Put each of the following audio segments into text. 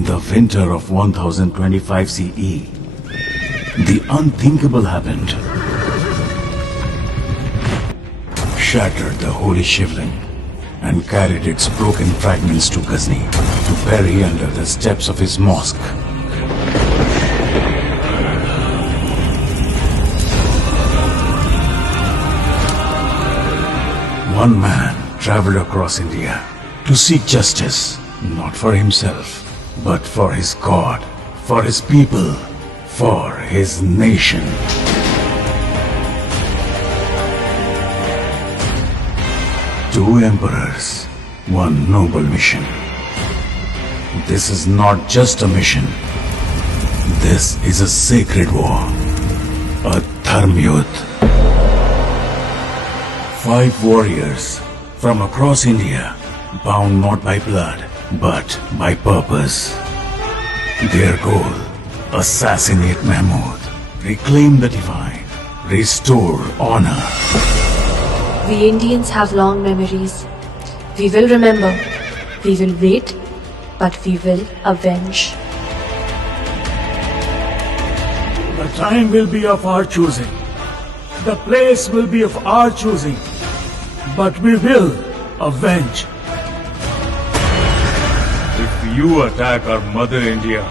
In the winter of 1025 CE, the unthinkable happened. Shattered the holy shivling and carried its broken fragments to Ghazni to bury under the steps of his mosque. One man traveled across India to seek justice, not for himself, but for his God, for his people, for his nation. Two emperors, one noble mission. This is not just a mission. This is a sacred war, a dharma yudh. 5 warriors from across India, bound not by blood, but by purpose. Their goal, assassinate Mahmud, reclaim the divine, restore honor. We Indians have long memories. We will remember, we will wait, but we will avenge. The time will be of our choosing. The place will be of our choosing. But we will avenge. If you attack our mother India,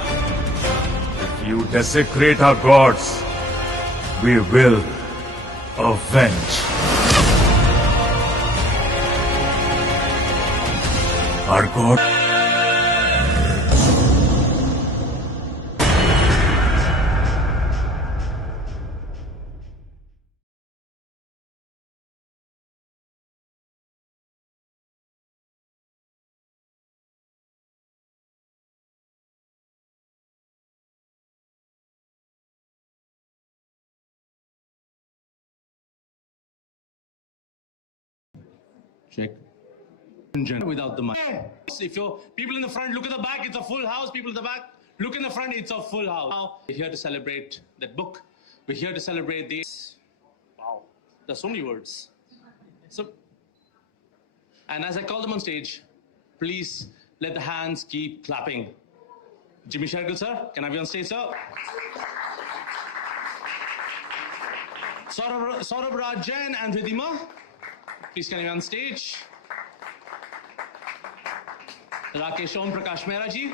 if you desecrate our gods, we will avenge. Our God. Check. Without the mic. If you're people in the front, look at the back, it's a full house. People in the back, look in the front, it's a full house. Now, we're here to celebrate that book. We're here to celebrate this. Wow. There's so many words. And as I call them on stage, please let the hands keep clapping. Jimmy Shergill, sir, can I be on stage, sir? Saurabh Raj Jain and Ridhima, please can I be on stage? Rakesh Om Prakash Mehra ji.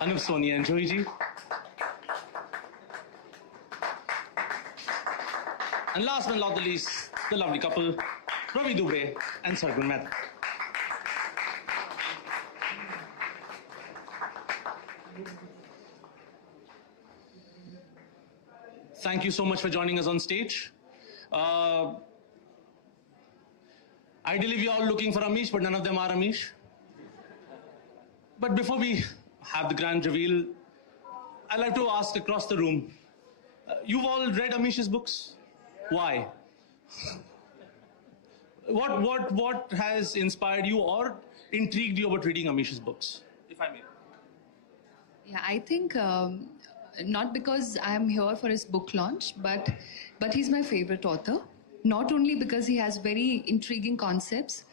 Anup Soni and Joy ji. And last but not the least, the lovely couple, Ravi Dubey and Sargun Mehta. Thank you so much for joining us on stage. Ideally, we are all looking for Amish, but none of them are Amish. But before we have the grand reveal, I'd like to ask across the room, you've all read Amish's books? Why? What has inspired you or intrigued you about reading Amish's books, if I may? Yeah, I think not because I'm here for his book launch, but he's my favorite author. Not only because he has very intriguing concepts,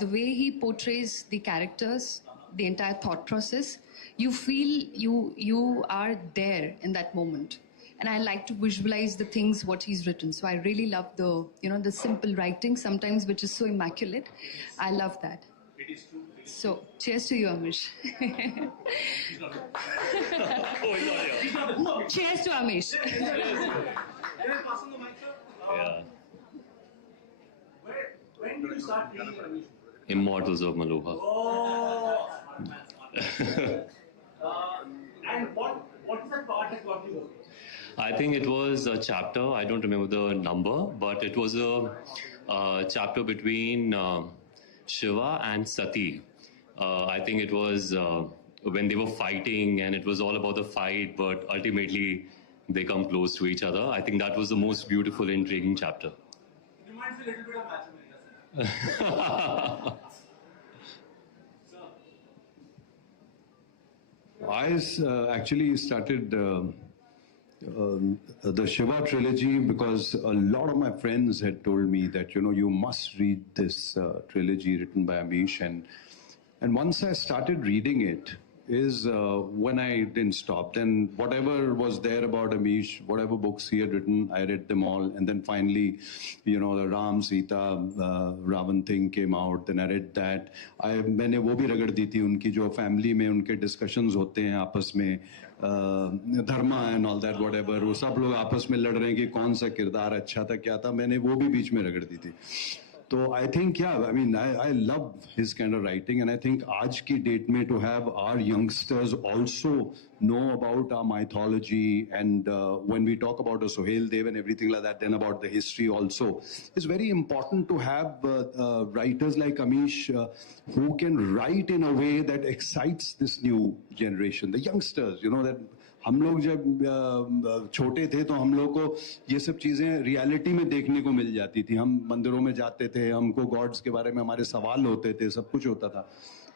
the way he portrays the characters, the entire thought process, you feel you are there in that moment. And I like to visualize the things what he's written. So I really love the simple writing sometimes, which is so immaculate. I love that. So cheers to you, Amish. Cheers to Amish. Yeah. When did you start reading Amish? Immortals of Maloha. Oh. And what is that part that got you? I think it was a chapter, I don't remember the number, but it was a chapter between Shiva and Sati. I think it was when they were fighting and it was all about the fight, but ultimately they come close to each other. I think that was the most beautiful, intriguing chapter. It reminds me a little bit of matrimony. I actually started the Shiva trilogy, because a lot of my friends had told me that, you must read this trilogy written by Amish. And once I started reading it, is when I didn't stop. Then whatever was there about Amish, whatever books he had written, I read them all. And then finally, the Ram, Sita, Ravan thing came out. Then I read that. मैंने वो भी रगड़ दी थी उनकी जो family में उनके discussions होते हैं आपस में धर्मा एंड ऑल दैट व्हाटएवर वो सब लोग आपस में लड़ रहे हैं कि कौन सा किरदार अच्छा था क्या था मैंने वो भी बीच में रगड़ दी थी. So I think, I love his kind of writing, and I think आज की डेट में to have our youngsters also know about our mythology, and when we talk about Sohail Dev and everything like that, then about the history also, it's very important to have writers like Amish who can write in a way that excites this new generation, the youngsters, that हम लोग जब छोटे थे तो हम लोग को ये सब चीज़ें रियलिटी में देखने को मिल जाती थी. हम मंदिरों में जाते थे, हमको गॉड्स के बारे में हमारे सवाल होते थे, सब कुछ होता था.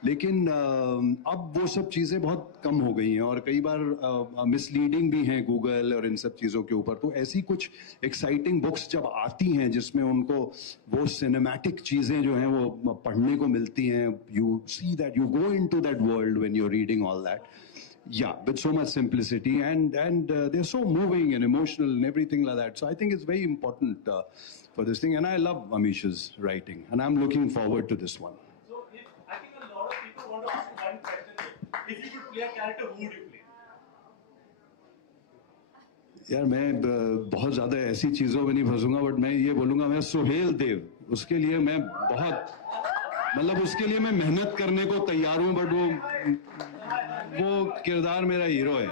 लेकिन अब वो सब चीज़ें बहुत कम हो गई हैं और कई बार मिसलीडिंग भी हैं गूगल और इन सब चीज़ों के ऊपर. तो ऐसी कुछ एक्साइटिंग बुक्स जब आती हैं जिसमें उनको वो सिनेमैटिक चीज़ें जो हैं वो पढ़ने को मिलती हैं, you see that you go into that world when you are reading all that. Yeah, with so much simplicity, and they're so moving and emotional and everything like that. So I think it's very important for this thing, and I love Amish's writing, and I'm looking forward to this one. So I think a lot of people want to ask one question: if you could play a character, who would you play? यार मैं बहुत ज़्यादा ऐसी चीज़ों में नहीं फंसूंगा, but मैं ये बोलूँगा मैं सोहेल देव, उसके लिए मैं बहुत उसके लिए मैं मेहनत करने को तैयार हूँ, बट वो किरदार मेरा हीरो है.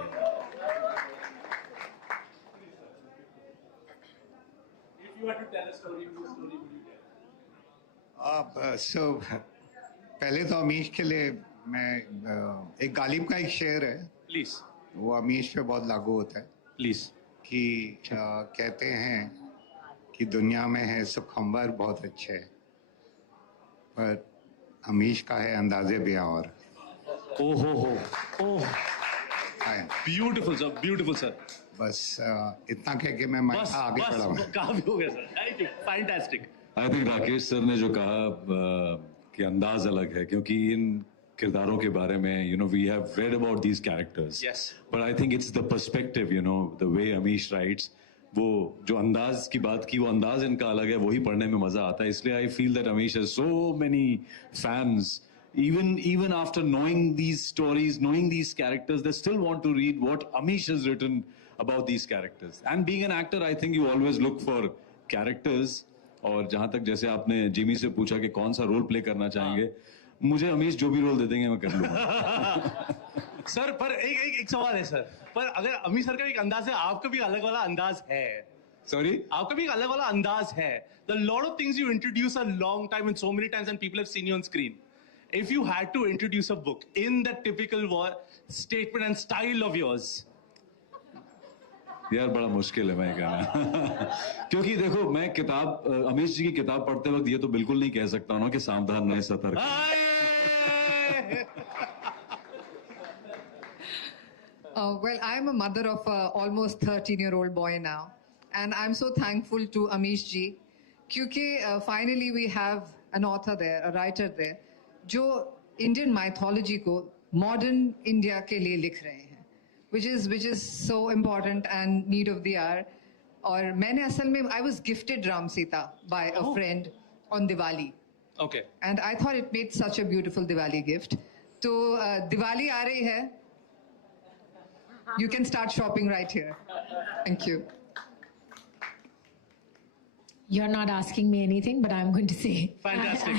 If you had to tell a story, which story would you tell? So पहले तो अमीश के लिए मैं एक गालिब का एक शेर है. Please. वो अमीश पे बहुत लागू होता है. Please. कि कहते हैं कि दुनिया में है सुखंबर बहुत अच्छे, पर अमीश का है अंदाजे भी और. Oh. Beautiful, sir. Beautiful, sir. बस इतना कह के मैं आगे बढ़ा हूँ. काफी हो गया sir. Thank you. Fantastic. I think Rakesh sir ने जो कहा कि अंदाज अलग है, क्योंकि इन किरदारों के बारे में we have read about these characters. Yes. But I think it's the perspective, the way Amish writes. वो जो अंदाज की बात की, वो अंदाज इनका अलग है, वही पढ़ने में मजा आता है. इसलिए I feel that Amish has so many fans. Even after knowing these stories, knowing these characters, they still want to read what Amish has written about these characters. And being an actor, I think you always look for characters. और जहाँ तक जैसे आपने Jimmy से पूछा कि कौन सा रोल प्ले करना चाहेंगे, मुझे अमीश जो भी रोल दे देंगे मैं कर लूँगा. सर पर एक सवाल है सर, पर अगर अमीश सर का एक अंदाज है, आपका भी अलग वाला अंदाज है. Sorry? आपका भी एक अलग वाला अंदाज है. The lot of things you introduce a long time and so many times and people have seen you on screen. If you had to introduce a book in that typical statement and style of yours, यार बड़ा मुश्किल है मैं कहना. क्योंकि देखो मैं किताब अमीश जी की किताब पढ़ते वक्त ये तो बिल्कुल नहीं कह सकता हूँ कि सावधान रहे, सतर्क. Well, I'm a mother of a almost 13-year-old boy now, and I'm so thankful to Amish ji, क्योंकि finally we have an author there, a writer there, जो Indian mythology को modern India के लिए लिख रहे हैं, which is so important and need of the hour. और मैंने असल में I was gifted Ram Sita by a friend on Diwali. Okay. And I thought it made such a beautiful Diwali gift. तो दिवाली आ रही है. You can start shopping right here. Thank you. You're not asking me anything, but I'm going to say. Fantastic.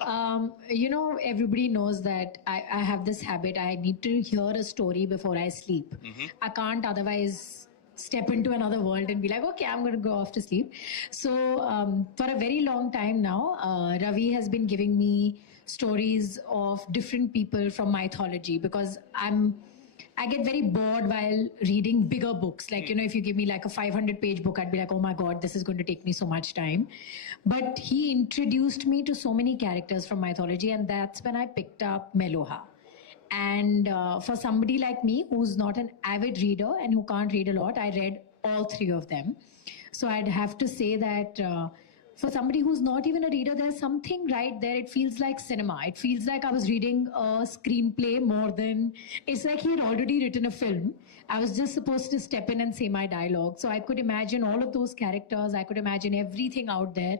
Everybody knows that I have this habit. I need to hear a story before I sleep. Mm-hmm. I can't otherwise step into another world and be like, okay, I'm going to go off to sleep. So for a very long time now, Ravi has been giving me stories of different people from mythology, because I get very bored while reading bigger books. Like, if you give me like a 500-page book, I'd be like, oh my God, this is going to take me so much time. But he introduced me to so many characters from mythology, and that's when I picked up Meloha. And for somebody like me who's not an avid reader and who can't read a lot, I read all three of them. So I'd have to say that for somebody who's not even a reader, there's something right there. It feels like cinema. It feels like I was reading a screenplay more than, it's like he had already written a film. I was just supposed to step in and say my dialogue. So I could imagine all of those characters. I could imagine everything out there.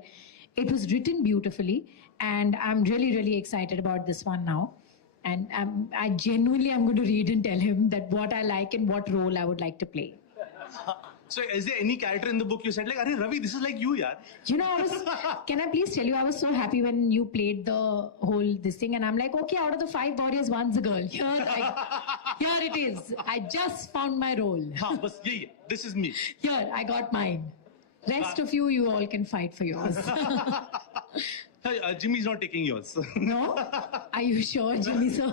It was written beautifully. And I'm really, really excited about this one now. And I genuinely am going to read and tell him that what I like and what role I would like to play. So is there any character in the book you said like, "Arey Ravi, this is like you, yaar"? You know, can I please tell you, I was so happy when you played the whole this thing, and I'm like, okay, out of the 5 warriors, one's a girl. Here it is. I just found my role. Haan, bas yahi hai. This is me. Here, I got mine. Rest of you all can fight for yours. Jimmy's not taking yours. No? Are you sure, Jimmy sir?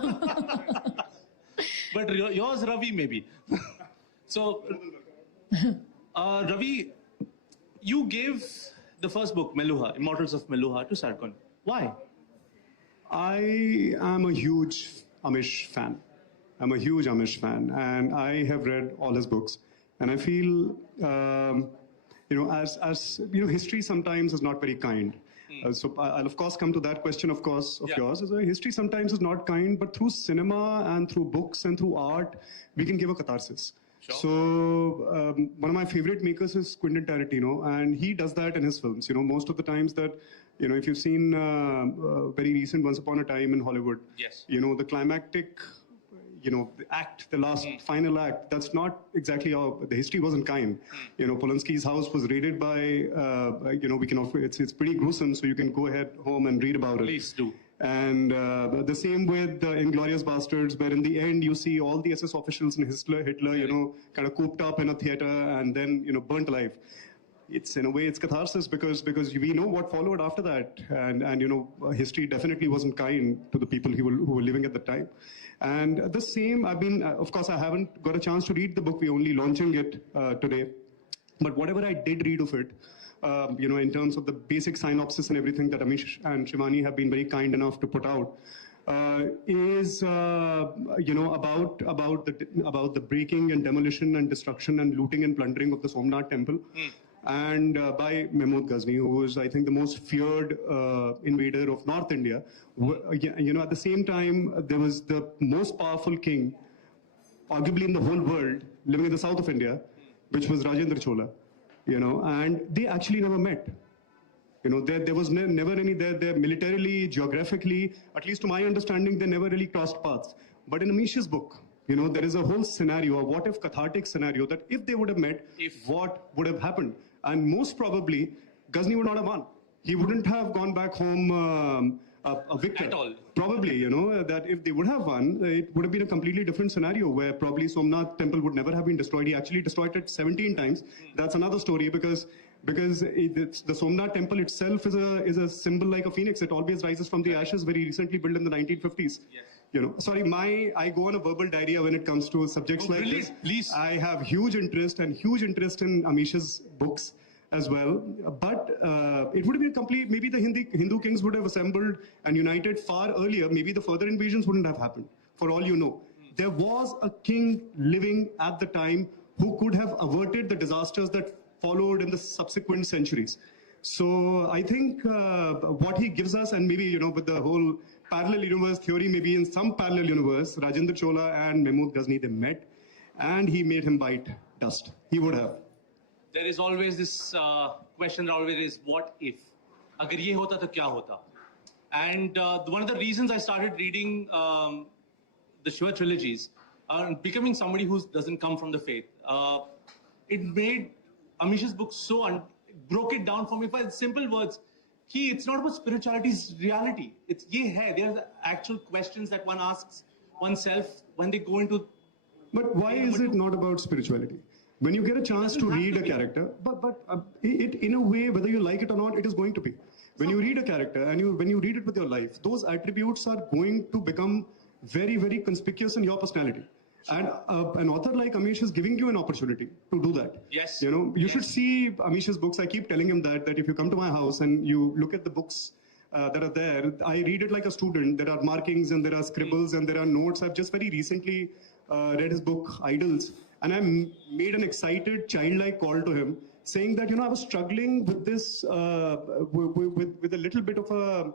But yours, Ravi, maybe. So, Ravi, you gave the first book, Meluha, Immortals of Meluha, to Sarkon. Why? I am a huge Amish fan. I'm a huge Amish fan, and I have read all his books. And I feel, as history sometimes is not very kind. So I'll of course come to that question, of course, of yours. So history sometimes is not kind, but through cinema and through books and through art, we can give a catharsis. Sure. So one of my favorite makers is Quentin Tarantino, and he does that in his films. Most of the times that, if you've seen very recent Once Upon a Time in Hollywood, yes. The climactic, the act, the last final act, that's not exactly how the history wasn't kind. Polanski's house was raided by, we can offer, it's pretty gruesome, so you can go ahead home and read about it. Please do. And the same with Inglourious Bastards, where in the end you see all the SS officials and Hitler, kind of cooped up in a theater and then, burnt alive. It's in a way it's catharsis because we know what followed after that, and history definitely wasn't kind to the people who were living at the time. And the same, of course, I haven't got a chance to read the book. We're only launching it today, but whatever I did read of it, in terms of the basic synopsis and everything that Amish and Shivani have been very kind enough to put out, is about the breaking and demolition and destruction and looting and plundering of the Somnath temple, and by Mahmud Ghazni, who was, I think, the most feared invader of North India. At the same time, there was the most powerful king, arguably in the whole world, living in the south of India, which was Rajendra Chola. And they actually never met. There was never any, there militarily, geographically, at least to my understanding, they never really crossed paths. But in Amish's book, there is a whole scenario, a what-if cathartic scenario, that if they would have met, what would have happened? And most probably, Ghazni would not have won. He wouldn't have gone back home a victor. At all. Probably, that if they would have won, it would have been a completely different scenario where probably Somnath temple would never have been destroyed. He actually destroyed it 17 times. That's another story because the Somnath temple itself is a symbol like a phoenix. It always rises from the ashes, very recently built in the 1950s. Yes. I go on a verbal diarrhea when it comes to subjects like this. Please. I have huge interest in Amish's books as well, but it would have been complete. Maybe the Hindu kings would have assembled and united far earlier. Maybe the further invasions wouldn't have happened, for all you know. There was a king living at the time who could have averted the disasters that followed in the subsequent centuries. So I think what he gives us, and maybe, with the whole parallel universe theory, maybe in some parallel universe, Rajendra Chola and Mahmud Ghazni, they met, and he made him bite dust. He would have. There is always this question that always is, what if? Agar ye hota to kya hota? And one of the reasons I started reading the Shiva trilogies, becoming somebody who doesn't come from the faith, it made Amish's book broke it down for me by simple words. It's not about spirituality's reality. It's ye hai. There are the actual questions that one asks oneself when they go into. But why is it not about spirituality? When you get a chance to read a character, but it in a way, whether you like it or not, it is going to be. When you read a character and when you read it with your life, those attributes are going to become very, very conspicuous in your personality. And an author like Amish is giving you an opportunity to do that. Yes. You should see Amish's books. I keep telling him that if you come to my house and you look at the books that are there. I read it like a student. There are markings and there are scribbles and there are notes. I've just very recently read his book, Idols, and I made an excited, childlike call to him, saying that, I was struggling with this, with a little bit of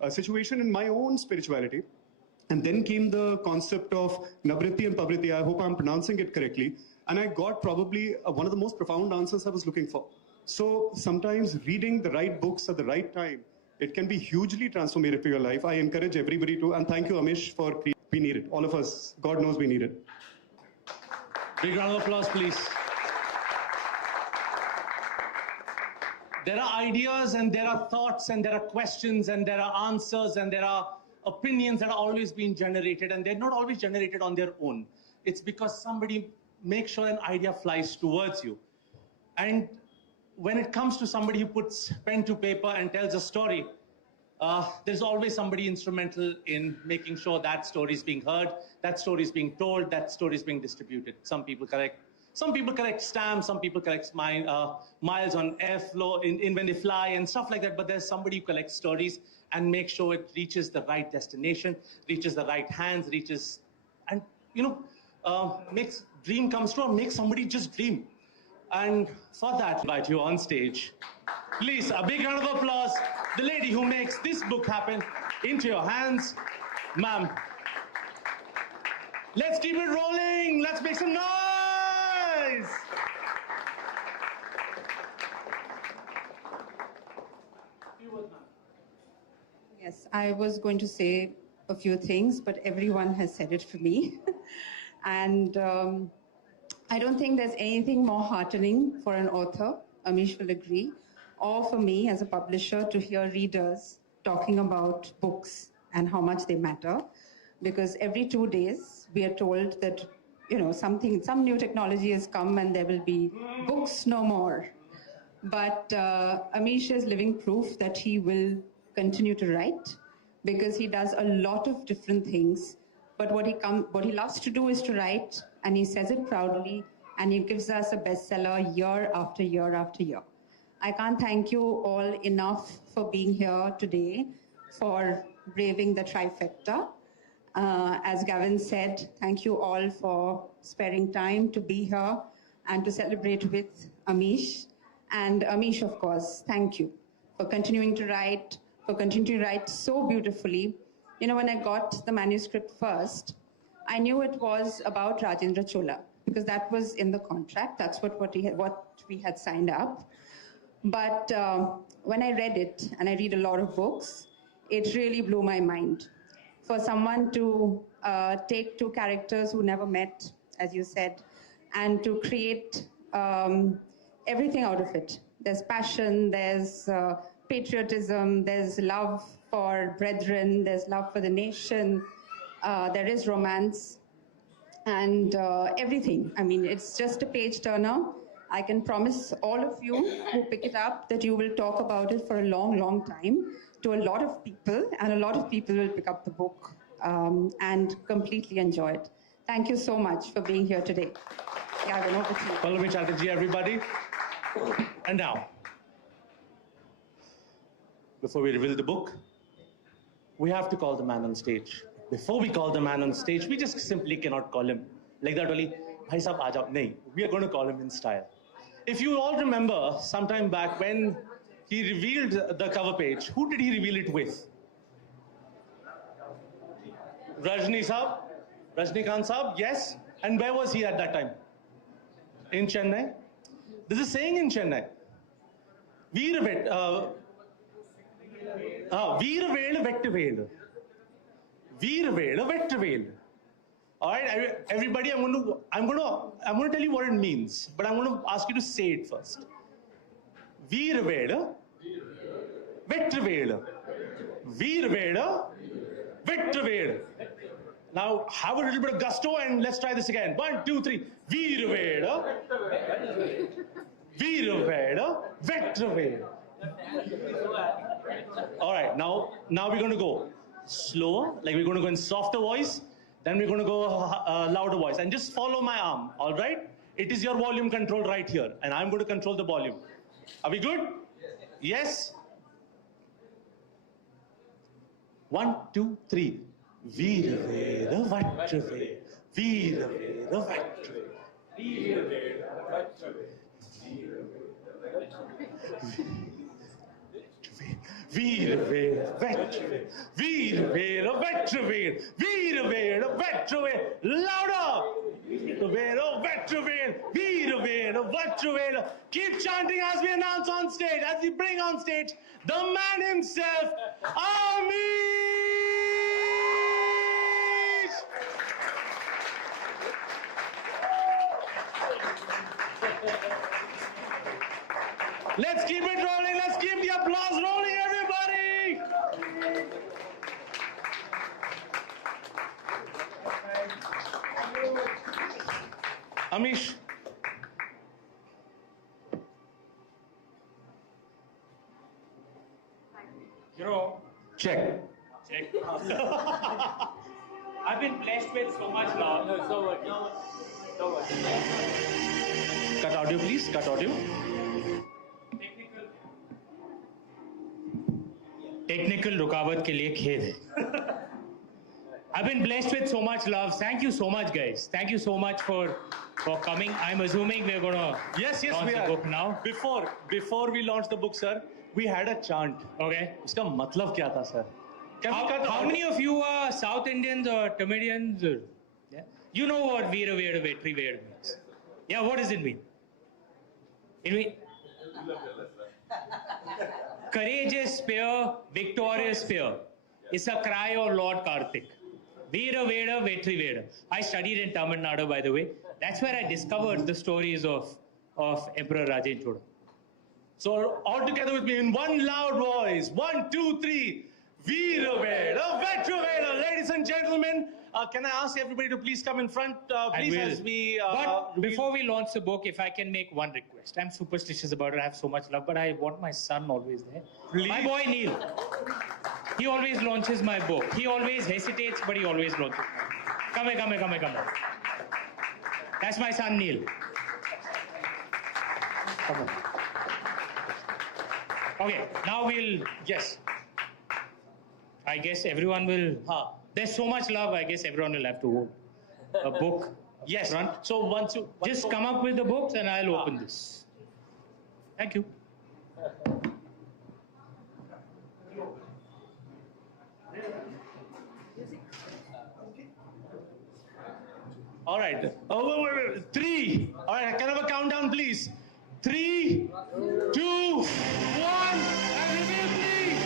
a situation in my own spirituality. And then came the concept of Navritti and Pavritti. I hope I'm pronouncing it correctly. And I got probably one of the most profound answers I was looking for. So sometimes reading the right books at the right time, it can be hugely transformative to your life. I encourage everybody to, and thank you, Amish, for we need it. All of us, God knows we need it. Big round of applause, please. There are ideas and there are thoughts and there are questions and there are answers and there are opinions that are always being generated, and they're not always generated on their own. It's because somebody makes sure an idea flies towards you. And when it comes to somebody who puts pen to paper and tells a story, there's always somebody instrumental in making sure that story is being heard, that story is being told, that story is being distributed. Some people correct stamps, some people correct miles on airflow in when they fly and stuff like that, but there's somebody who collects stories and makes sure it reaches the right destination, reaches the right hands, reaches, and makes dream comes true, or makes somebody just dream. And for that, I invite you on stage. Please, a big round of applause. The lady who makes this book happen into your hands, ma'am. Let's keep it rolling. Let's make some noise. Yes, I was going to say a few things, but everyone has said it for me. And I don't think there's anything more heartening for an author, Amish will agree, or for me as a publisher to hear readers talking about books and how much they matter. Because every 2 days we are told that, some new technology has come and there will be books no more. But Amish is living proof that he will continue to write, because he does a lot of different things. But what he loves to do is to write, and he says it proudly, and he gives us a bestseller year after year after year. I can't thank you all enough for being here today, for braving the trifecta. As Gavin said, thank you all for sparing time to be here and to celebrate with Amish. And Amish, of course, thank you for continuing to write, so beautifully. When I got the manuscript first, I knew it was about Rajendra Chola, because that was in the contract. That's what we had signed up. But when I read it, and I read a lot of books, it really blew my mind. For someone to take two characters who never met, as you said, and to create everything out of it. There's passion, there's patriotism, there's love for brethren, there's love for the nation, there is romance, and everything. I mean, it's just a page turner. I can promise all of you who pick it up that you will talk about it for a long, long time to a lot of people, and a lot of people will pick up the book and completely enjoy it. Thank you so much for being here today. Yeah, over to you. Pallavi Chatterjee, everybody. And now, before we reveal the book, we have to call the man on stage. Before we call the man on stage, we just simply cannot call him like that only, Bhai Sahab, aa jao. Nahin, we are going to call him in style. If you all remember, sometime back when he revealed the cover page, who did he reveal it with? Rajnikant Sahab, yes. And where was he at that time? In Chennai. There's a saying in Chennai. Veervelu Vettuvelu. Veervelu Vettuvelu. All right, everybody, I'm going to tell you what it means, but I'm going to ask you to say it first. Veervelu Vettuvelu. Veervelu Vettuvelu. Now, have a little bit of gusto and let's try this again. 1, 2, 3. Veervelu Vettuvelu. All right, now we're going to go slower, like we're going to go in softer voice, then we're going to go louder voice, and just follow my arm, all right? It is your volume control right here, and I'm going to control the volume. Are we good? Yes? 1, 2, 3. Veera Veera Vattrave. Veera Veera Vattrave. Veera Veera Vattrave. Veera Veera Vattrave. Veera Veera Vattrave. Veera Veera Vattrave. Louder! Veera Veera Vattrave. Veera Veera Vattrave. Keep chanting as we announce on stage, as we bring on stage the man himself, Amish! Let's keep it rolling. Let's keep the applause rolling, everybody. Amish. Check. I've been blessed with so much love. No, so much. Cut audio, please. Cut audio. Technical रुकावट के लिए खेद है. I've been blessed with so much love. Thank you so much, guys. Thank you so much for coming. I'm assuming we're gonna Yes, launch we the are. book now. Before we launch the book, sir, we had a chant. Okay. उसका मतलब क्या था, sir? How many of you are South Indians or Tamilians? Yeah? You know what Veera Veera Vetri Veera means? Yeah, what does it mean? It means courageous spear, victorious spear. It's a cry of Lord Karthik. Veera Veera Vetri Veera. I studied in Tamil Nadu, by the way. That's where I discovered the stories of Emperor Rajendra Chola. So all together with me in one loud voice. 1, 2, 3. Veera Veera Vetri Veera. Ladies and gentlemen, can I ask everybody to please come in front, please, as we... but before we launch the book, if I can make one request. I'm superstitious about it. I have so much love, but I want my son always there. Please. My boy Neil. He always launches my book. He always hesitates, but he always launches. Come here. That's my son Neil. Come on. Okay, now we'll... Yes. I guess everyone will... There's so much love, I guess everyone will have to hold a book. Yes. Front. So once you... Just come up with the books and I'll open this. Thank you. All right. Oh, wait. 3. All right, can I have a countdown, please? 3, 2, 1, and reveal, please.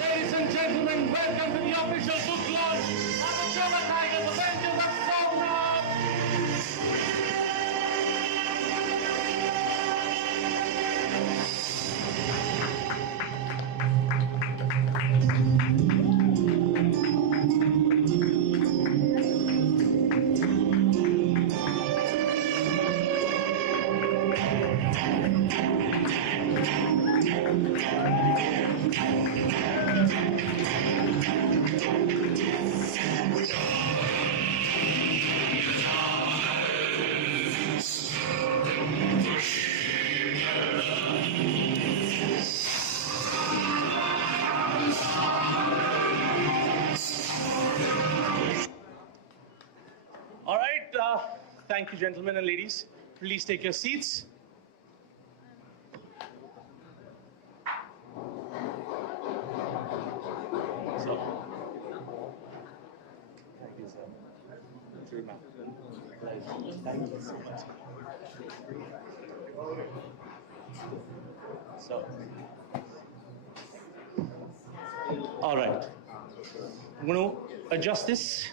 Ladies and gentlemen, welcome to the official book launch of the Chola Tigers, Avengers of Somnath. All right, thank you, gentlemen and ladies. Please take your seats. So, thank you, sir. Thank you so much. So, all right. I'm going to adjust this.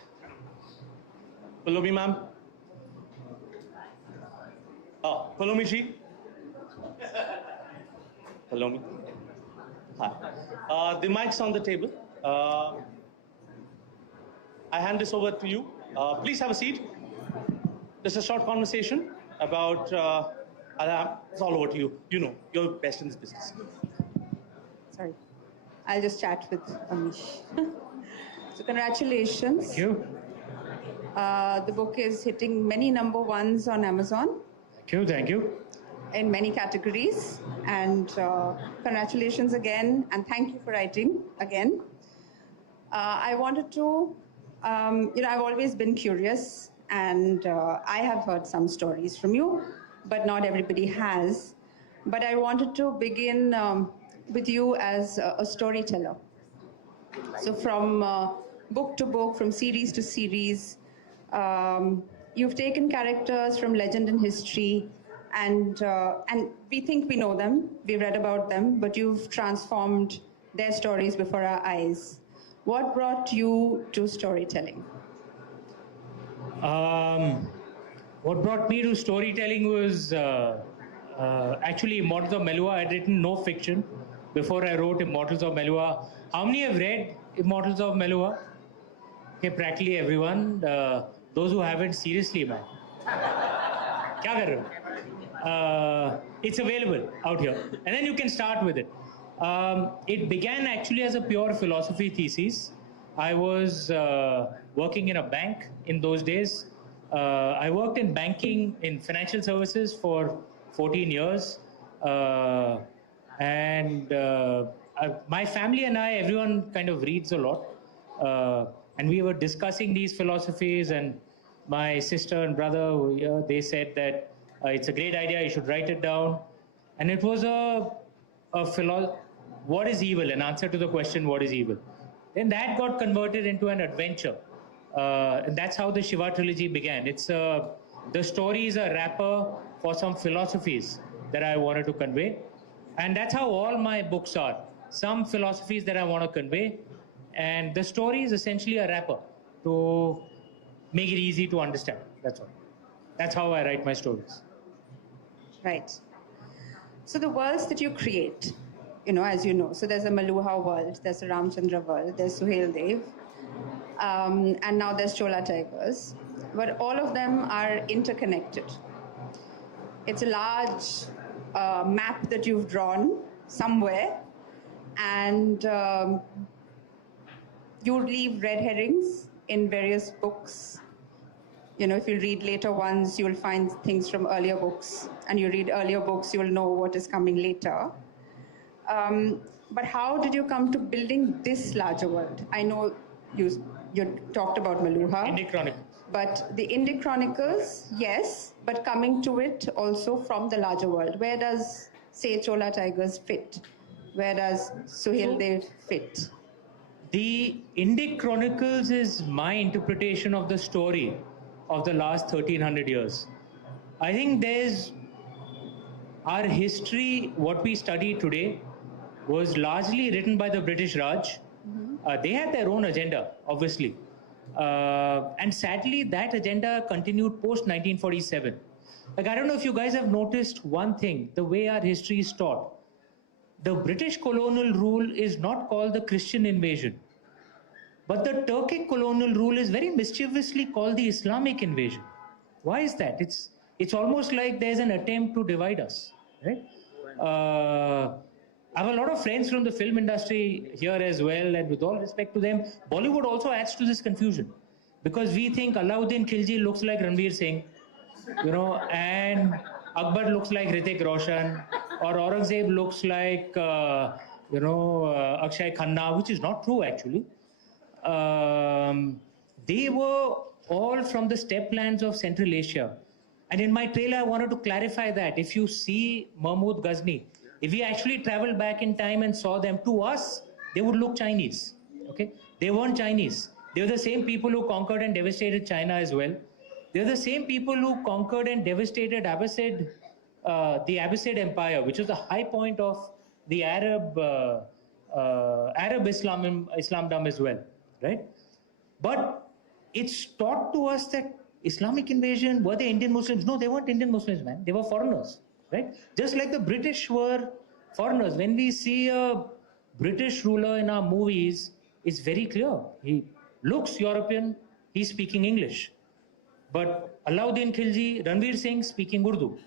Follow me, ma'am. Oh, follow me, Ji. Follow me. Hi. The mic's on the table. I hand this over to you. Please have a seat. This is a short conversation about it's all over to you. You know, you're best in this business. Sorry. I'll just chat with Amish. So congratulations. Thank you. The book is hitting many number ones on Amazon. Thank you. in many categories. And congratulations again, and thank you for writing again. I wanted to, I've always been curious, and I have heard some stories from you, but not everybody has. But I wanted to begin with you as a storyteller. So from book to book, from series to series, you've taken characters from legend and history, and we think we know them, we read about them, but you've transformed their stories before our eyes. What brought you to storytelling? What brought me to storytelling was actually Immortals of Melua. I'd written no fiction before I wrote Immortals of Melua. How many have read Immortals of Melua? Okay, practically everyone. Those who haven't, seriously, man. Kya kar rahe ho? It's available out here. And then you can start with it. It began actually as a pure philosophy thesis. I was working in a bank in those days. I worked in banking, in financial services for 14 years. My family and I, everyone kind of reads a lot. And we were discussing these philosophies, and my sister and brother, they said that it's a great idea, you should write it down. And it was what is evil? An answer to the question, what is evil? Then that got converted into an adventure. And that's how the Shiva trilogy began. The story is a wrapper for some philosophies that I wanted to convey. And that's how all my books are. Some philosophies that I want to convey. And the story is essentially a wrapper to make it easy to understand. That's all. That's how I write my stories. Right. So the worlds that you create, as you know, so there's a Maluha world, there's a Ramchandra world, there's Suhail Dev, and now there's Chola Tigers. But all of them are interconnected. It's a large map that you've drawn somewhere, and you leave red herrings in various books. If you read later ones, you'll find things from earlier books, and you read earlier books, you'll know what is coming later. But how did you come to building this larger world? I know you talked about Maluha. Indic Chronicles. But the Indic Chronicles, yes, but coming to it also from the larger world. Where does, say, Chola Tigers fit? Where does Suhail Dev fit? The Indic Chronicles is my interpretation of the story of the last 1300 years. I think our history, what we study today, was largely written by the British Raj. They had their own agenda, obviously. And sadly, that agenda continued post-1947. I don't know if you guys have noticed one thing, the way our history is taught. The British colonial rule is not called the Christian invasion. But the Turkic colonial rule is very mischievously called the Islamic invasion. Why is that? It's almost like there's an attempt to divide us, right? I have a lot of friends from the film industry here as well, and with all respect to them, Bollywood also adds to this confusion. Because we think Alauddin Khilji looks like Ranveer Singh, and Akbar looks like Hrithik Roshan, or Aurangzeb looks like, Akshay Khanna, which is not true actually. They were all from the steppe lands of Central Asia. And in my trailer, I wanted to clarify that. If you see Mahmud Ghazni, if we actually traveled back in time and saw them, to us, they would look Chinese. Okay? They weren't Chinese. They were the same people who conquered and devastated China as well. They're the same people who conquered and devastated the Abbasid Empire, which was the high point of the Arab Islamdom as well, right? But it's taught to us that Islamic invasion, were they Indian Muslims? No, they weren't Indian Muslims, man. They were foreigners, right? Just like the British were foreigners. When we see a British ruler in our movies, it's very clear. He looks European, he's speaking English. But Alauddin Khilji, Ranveer Singh speaking Urdu,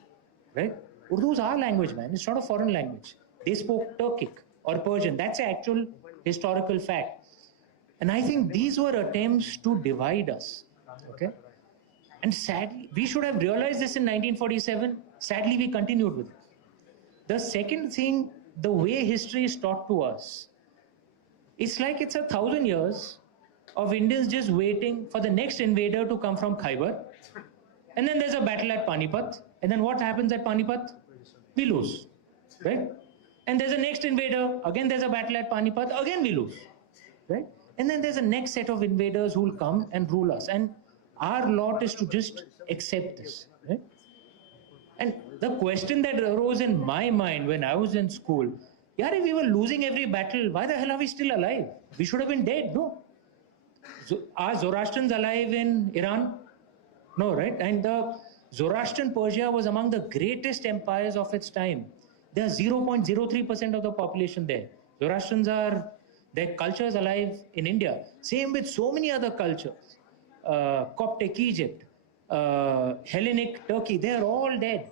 right? Urdu is our language, man. It's not a foreign language. They spoke Turkic or Persian. That's an actual historical fact. And I think these were attempts to divide us, okay? And sadly, we should have realized this in 1947. Sadly, we continued with it. The second thing, the way history is taught to us, it's like it's 1,000 years of Indians just waiting for the next invader to come from Khyber. And then there's a battle at Panipat. And then what happens at Panipat? We lose, right? And there's a next invader. Again, there's a battle at Panipat. Again, we lose, right? And then there's a next set of invaders who will come and rule us. And our lot is to just accept this, right? And the question that arose in my mind when I was in school, yaar, if we were losing every battle, why the hell are we still alive? We should have been dead, no? Are Zoroastrians alive in Iran? No, right? And the Zoroastrian Persia was among the greatest empires of its time. There are 0.03% of the population there. Zoroastrians are, their culture is alive in India. Same with so many other cultures. Coptic Egypt, Hellenic Turkey, they are all dead.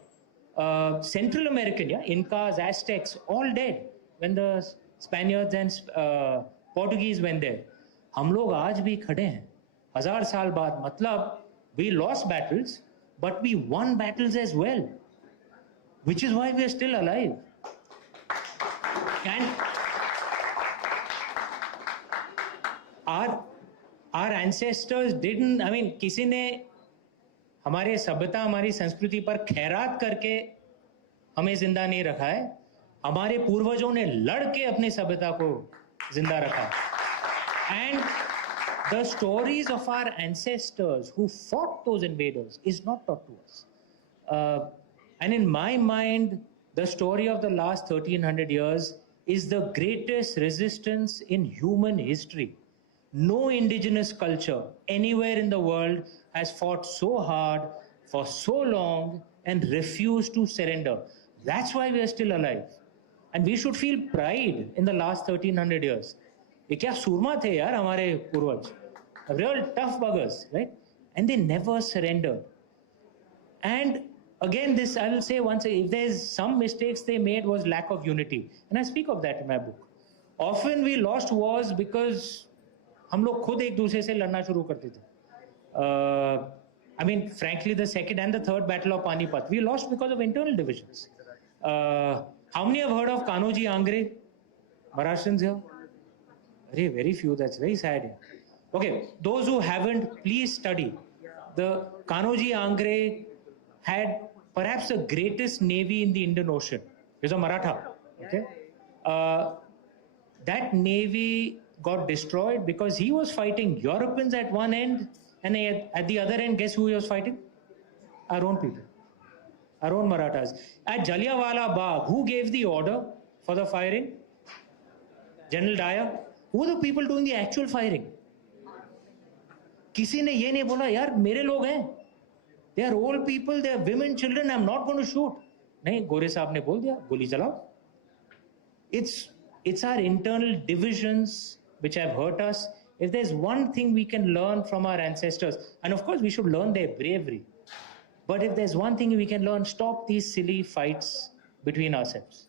Central American, yeah, Incas, Aztecs, all dead when the Spaniards and Portuguese went there. हम लोग आज भी खड़े हैं 1000 साल बाद. मतलब we lost battles, but we won battles as well, which is why we are still alive. And our ancestors didn't, I mean, किसी ने हमारे सभ्यता, हमारी संस्कृति पर खैरात करके हमें जिंदा नहीं रखा है. हमारे पूर्वजों ने लड़ के अपनी सभ्यता को जिंदा रखा है. And the stories of our ancestors who fought those invaders is not taught to us. And in my mind, the story of the last 1300 years is the greatest resistance in human history. No indigenous culture anywhere in the world has fought so hard for so long and refused to surrender. That's why we are still alive. And we should feel pride in the last 1300 years. ये क्या सूरमा थे यार हमारे पूर्वज, real tough buggers, right? And they never surrendered. And again, this I will say once, if there's some mistakes they made was lack of unity, and I speak of that in my book. Often we lost wars because हम लोग खुद एक दूसरे से लड़ना शुरू करते थे. I mean, frankly, the second and the third battle of Panipat, we lost because of internal divisions. How many have heard of Kanoji Angre? Maharashtrians here? Very few. That's very sad here. Okay, those who haven't, please study. The Kanoji Angre had perhaps the greatest navy in the Indian Ocean. He was a Maratha. Okay, that navy got destroyed because he was fighting Europeans at one end, and at the other end, guess who he was fighting? Our own people, our own Marathas. At Jallianwala Bagh, who gave the order for the firing? General Dyer. Who are the people doing the actual firing? किसी ने ये नहीं बोला यार मेरे लोग हैं, they are old people, they are women, children, I'm not going to shoot. नहीं, गोरे साहब ने बोल दिया गोली चलाओ. It's our internal divisions which have hurt us. If there's one thing we can learn from our ancestors, and of course we should learn their bravery, but if there's one thing we can learn, stop these silly fights between ourselves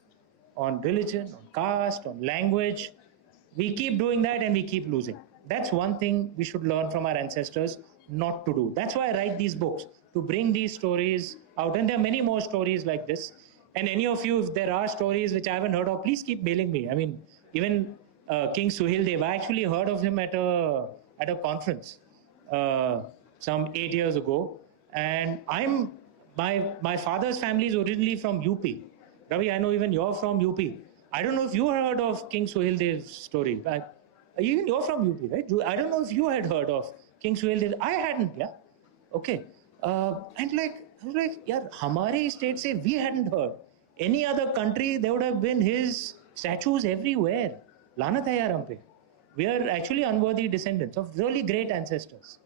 on religion, on caste, on language. We keep doing that and we keep losing. That's one thing we should learn from our ancestors not to do. That's why I write these books, to bring these stories out. And there are many more stories like this. And any of you, if there are stories which I haven't heard of, please keep mailing me. I mean, even King Suhildev, I actually heard of him at a conference some 8 years ago. And my father's family is originally from UP. Ravi, I know even you're from UP. I don't know if you heard of King Suhildev's story. Even you're from UP, right? I don't know if you had heard of King Suhildev. I hadn't, yeah. Okay. And I was like, yeah, Hamare state say we hadn't heard. Any other country, there would have been his statues everywhere. Lanat hai yaar hum pe. We are actually unworthy descendants of really great ancestors.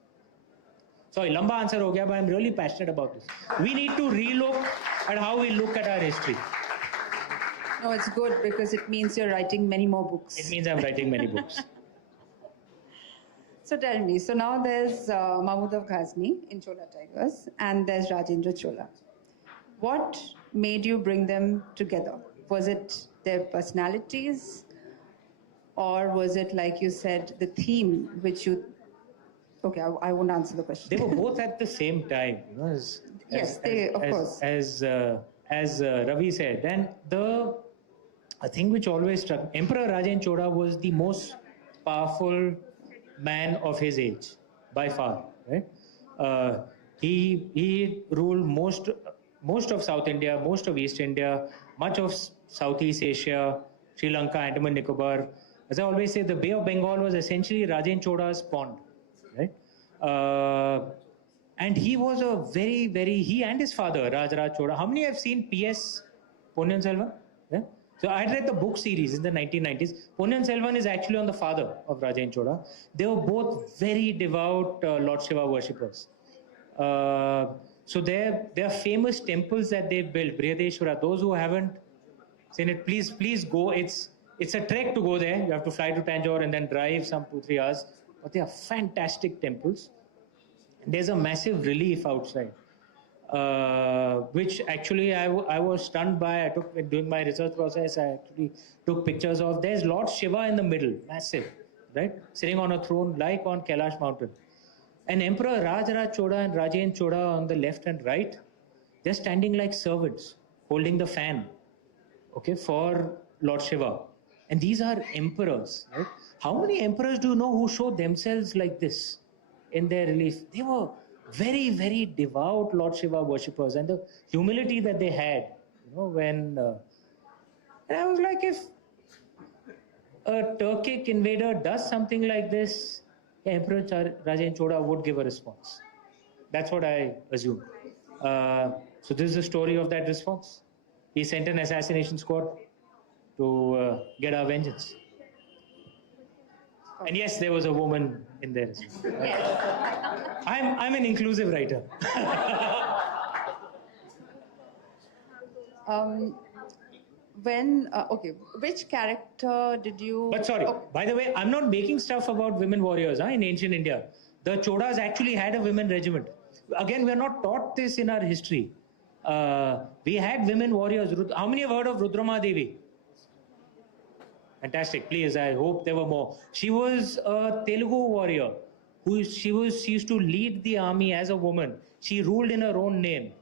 Sorry, lamba answer ho gaya, but I'm really passionate about this. We need to relook at how we look at our history. No, it's good because it means you're writing many more books. It means I'm writing many books. So tell me, so now there's Mahmud of Ghazni in Chola Tigers and there's Rajendra Chola. What made you bring them together? Was it their personalities, or was it, like you said, the theme which you Okay, I won't answer the question. They were both at the same time, you know, as Ravi said. And a thing which always struck, Emperor Rajendra Chola was the most powerful man of his age by far, right? He ruled most of South India, most of East India, much of Southeast Asia, Sri Lanka, Andaman Nicobar. As I always say, the Bay of Bengal was essentially Rajendra Chola's pond, right? And he was a he and his father, Rajaraj Chola. How many have seen P.S. Ponniyin Selvan? Yeah? So I read the book series in the 1990s. Ponniyin Selvan is actually on the father of Rajendra Chola. They were both very devout Lord Shiva worshippers. So there are famous temples that they built. Brihadeshwara. Those who haven't seen it, please go. It's a trek to go there. You have to fly to Tanjore and then drive some 2-3 hours. But they are fantastic temples. There's a massive relief outside, which actually I was stunned by. During my research process, I actually took pictures of. There's Lord Shiva in the middle, massive, right? Sitting on a throne like on Kailash mountain. And Emperor Rajaraj Chola and Rajendra Chola on the left and right, they're standing like servants, holding the fan, okay, for Lord Shiva. And these are emperors, right? How many emperors do you know who show themselves like this in their relief? They were very devout Lord Shiva worshippers, and the humility that they had, you know, when and I was like, if a Turkic invader does something like this, Emperor Rajendra Chola would give a response. That's what I assume. So this is the story of that response. He sent an assassination squad to get our vengeance. And yes, there was a woman in there as well. Yes. I'm an inclusive writer. Which character did you... But sorry, by the way, I'm not making stuff about women warriors in ancient India. The Cholas actually had a women regiment. Again, we are not taught this in our history. We had women warriors. How many have heard of Rudrama Devi? Fantastic. Please, I hope there were more. She was a Telugu warrior. She used to lead the army as a woman. She ruled in her own name.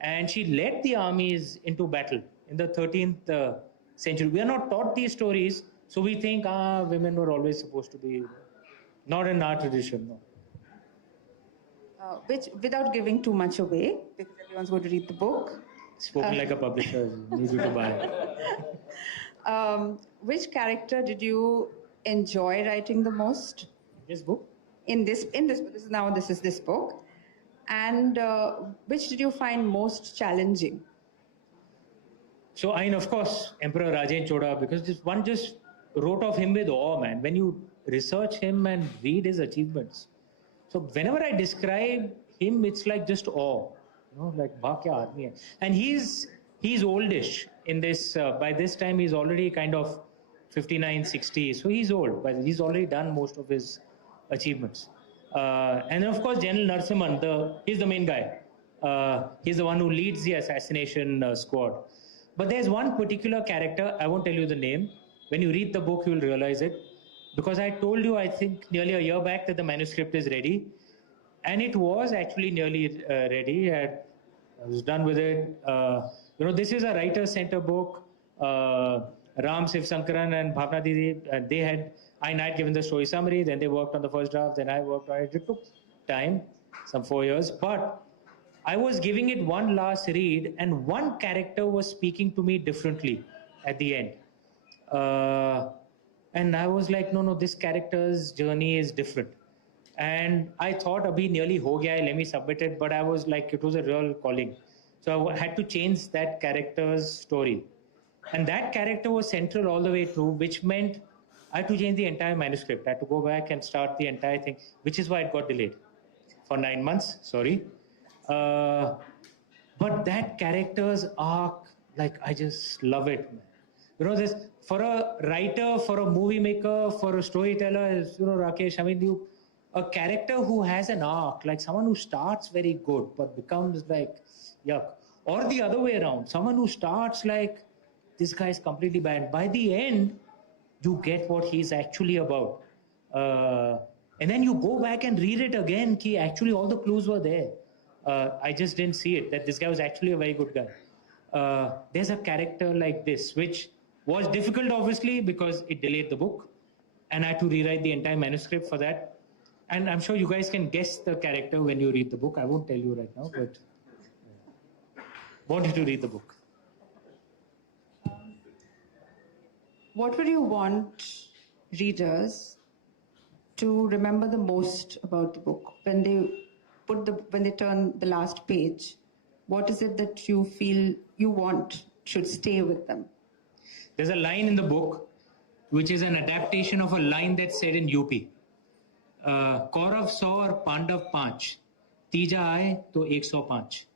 And she led the armies into battle in the 13th century. We are not taught these stories, so we think women were always supposed to be, not in our tradition. No. Which, without giving too much away, because everyone's going to read the book. Spoken like a publisher, need you to buy it. Which character did you enjoy writing the most? This book? In this book. And which did you find most challenging? So, of course, Emperor Rajendra Chola, because one just wrote of him with awe, man. When you research him and read his achievements. So, whenever I describe him, it's like just awe. You know, like, "Bha kya aadmi hai." And he's oldish in this. By this time, he's already kind of 59, 60. So, he's old, but he's already done most of his achievements. And then, of course, General Narasimhan, he's the main guy. He's the one who leads the assassination squad. But there's one particular character, I won't tell you the name. When you read the book, you'll realize it. Because I told you, I think, nearly a year back that the manuscript is ready. And it was actually nearly ready. I was done with it. This is a writer center book. Ram Sivsankaran and Bhavna Didi, I had given the story summary, then they worked on the first draft, then I worked on it. It took time, some 4 years, but I was giving it one last read, and one character was speaking to me differently at the end. And I was like, no, this character's journey is different. And I thought, abhi nearly ho gaya hai, let me submit it, but I was like, it was a real calling. So I had to change that character's story. And that character was central all the way through, which meant I had to change the entire manuscript. I had to go back and start the entire thing, which is why it got delayed for 9 months, sorry. But that character's arc, like, I just love it. This, for a writer, for a movie maker, for a storyteller, Rakesh, a character who has an arc, like someone who starts very good, but becomes like, yuck. Or the other way around, someone who starts like, this guy is completely bad. By the end, you get what he's actually about. And then you go back and read it again, ki actually all the clues were there. I just didn't see it, that this guy was actually a very good guy. There's a character like this, which was difficult, obviously, because it delayed the book. And I had to rewrite the entire manuscript for that. And I'm sure you guys can guess the character when you read the book. I won't tell you right now, but want you to read the book. What would you want readers to remember the most about the book when they turn the last page? What is it that you feel you want should stay with them? There's a line in the book which is an adaptation of a line that's said in UP. Kaurav 100 और Pandav 5, तीजा आए तो 105.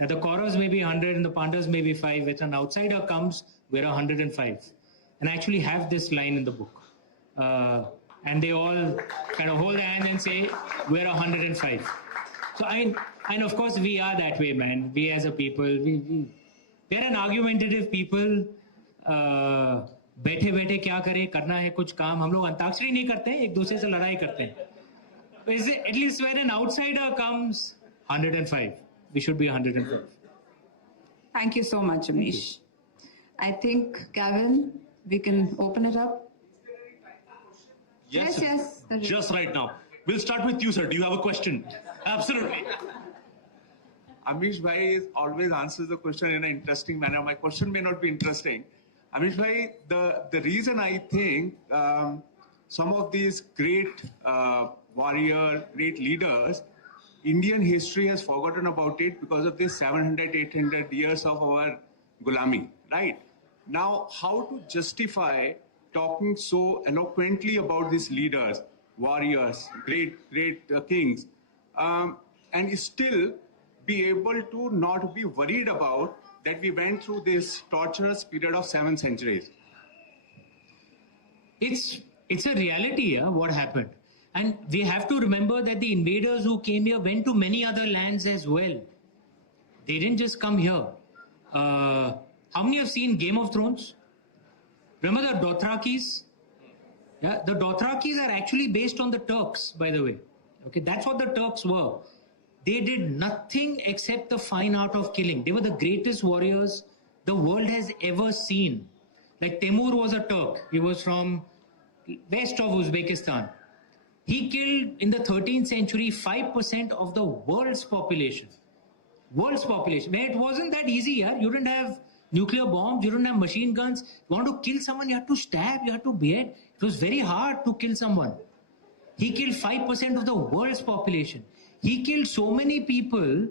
Now the Kauravas may be 100 and the Pandavas may be 5. When an outsider comes, we're 105. And I actually have this line in the book. And they all kind of hold their hand and say, we're 105. So and of course we are that way, man. We as a people, we're an argumentative people. बैठे बैठे क्या करें, करना है कुछ काम, हम लोग अंताक्षरी नहीं करते हैं, एक दूसरे से लड़ाई करते हैं. At least when an outsider comes, 105. We should be 105. Thank you so much, Amish. I think, Gavin, we can open it up. Yes. Yes. Just right now. We'll start with you, sir. Do you have a question? Absolutely. Amish Bhai always answers the question in an interesting manner. My question may not be interesting. Amish Bhai, the reason I think some of these great warrior, great leaders, Indian history has forgotten about it because of this 700, 800 years of our gulami, right? Now, how to justify talking so eloquently about these leaders, warriors, great kings, and still be able to not be worried about that we went through this torturous period of 7 centuries? It's a reality, what happened. And we have to remember that the invaders who came here went to many other lands as well. They didn't just come here. How many have seen Game of Thrones? Remember the Dothrakis? Yeah, the Dothrakis are actually based on the Turks, by the way. Okay, that's what the Turks were. They did nothing except the fine art of killing. They were the greatest warriors the world has ever seen. Like Timur was a Turk. He was from west of Uzbekistan. He killed in the 13th century 5% of the world's population. World's population. Where it wasn't that easy, yeah? You didn't have nuclear bombs, you didn't have machine guns. You want to kill someone, you had to stab, you had to behead. It was very hard to kill someone. He killed 5% of the world's population. He killed so many people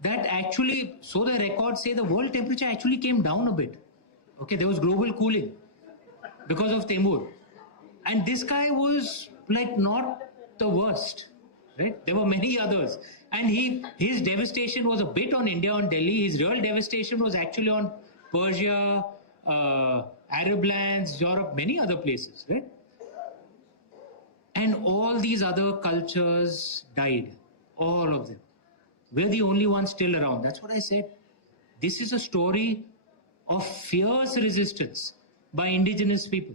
that actually, so the records say, the world temperature actually came down a bit. Okay, there was global cooling because of Timur. And this guy was like not the worst, right? There were many others. And his devastation was a bit on India, on Delhi. His real devastation was actually on Persia, Arab lands, Europe, many other places, right? And all these other cultures died. All of them. We're the only ones still around. That's what I said. This is a story of fierce resistance by indigenous people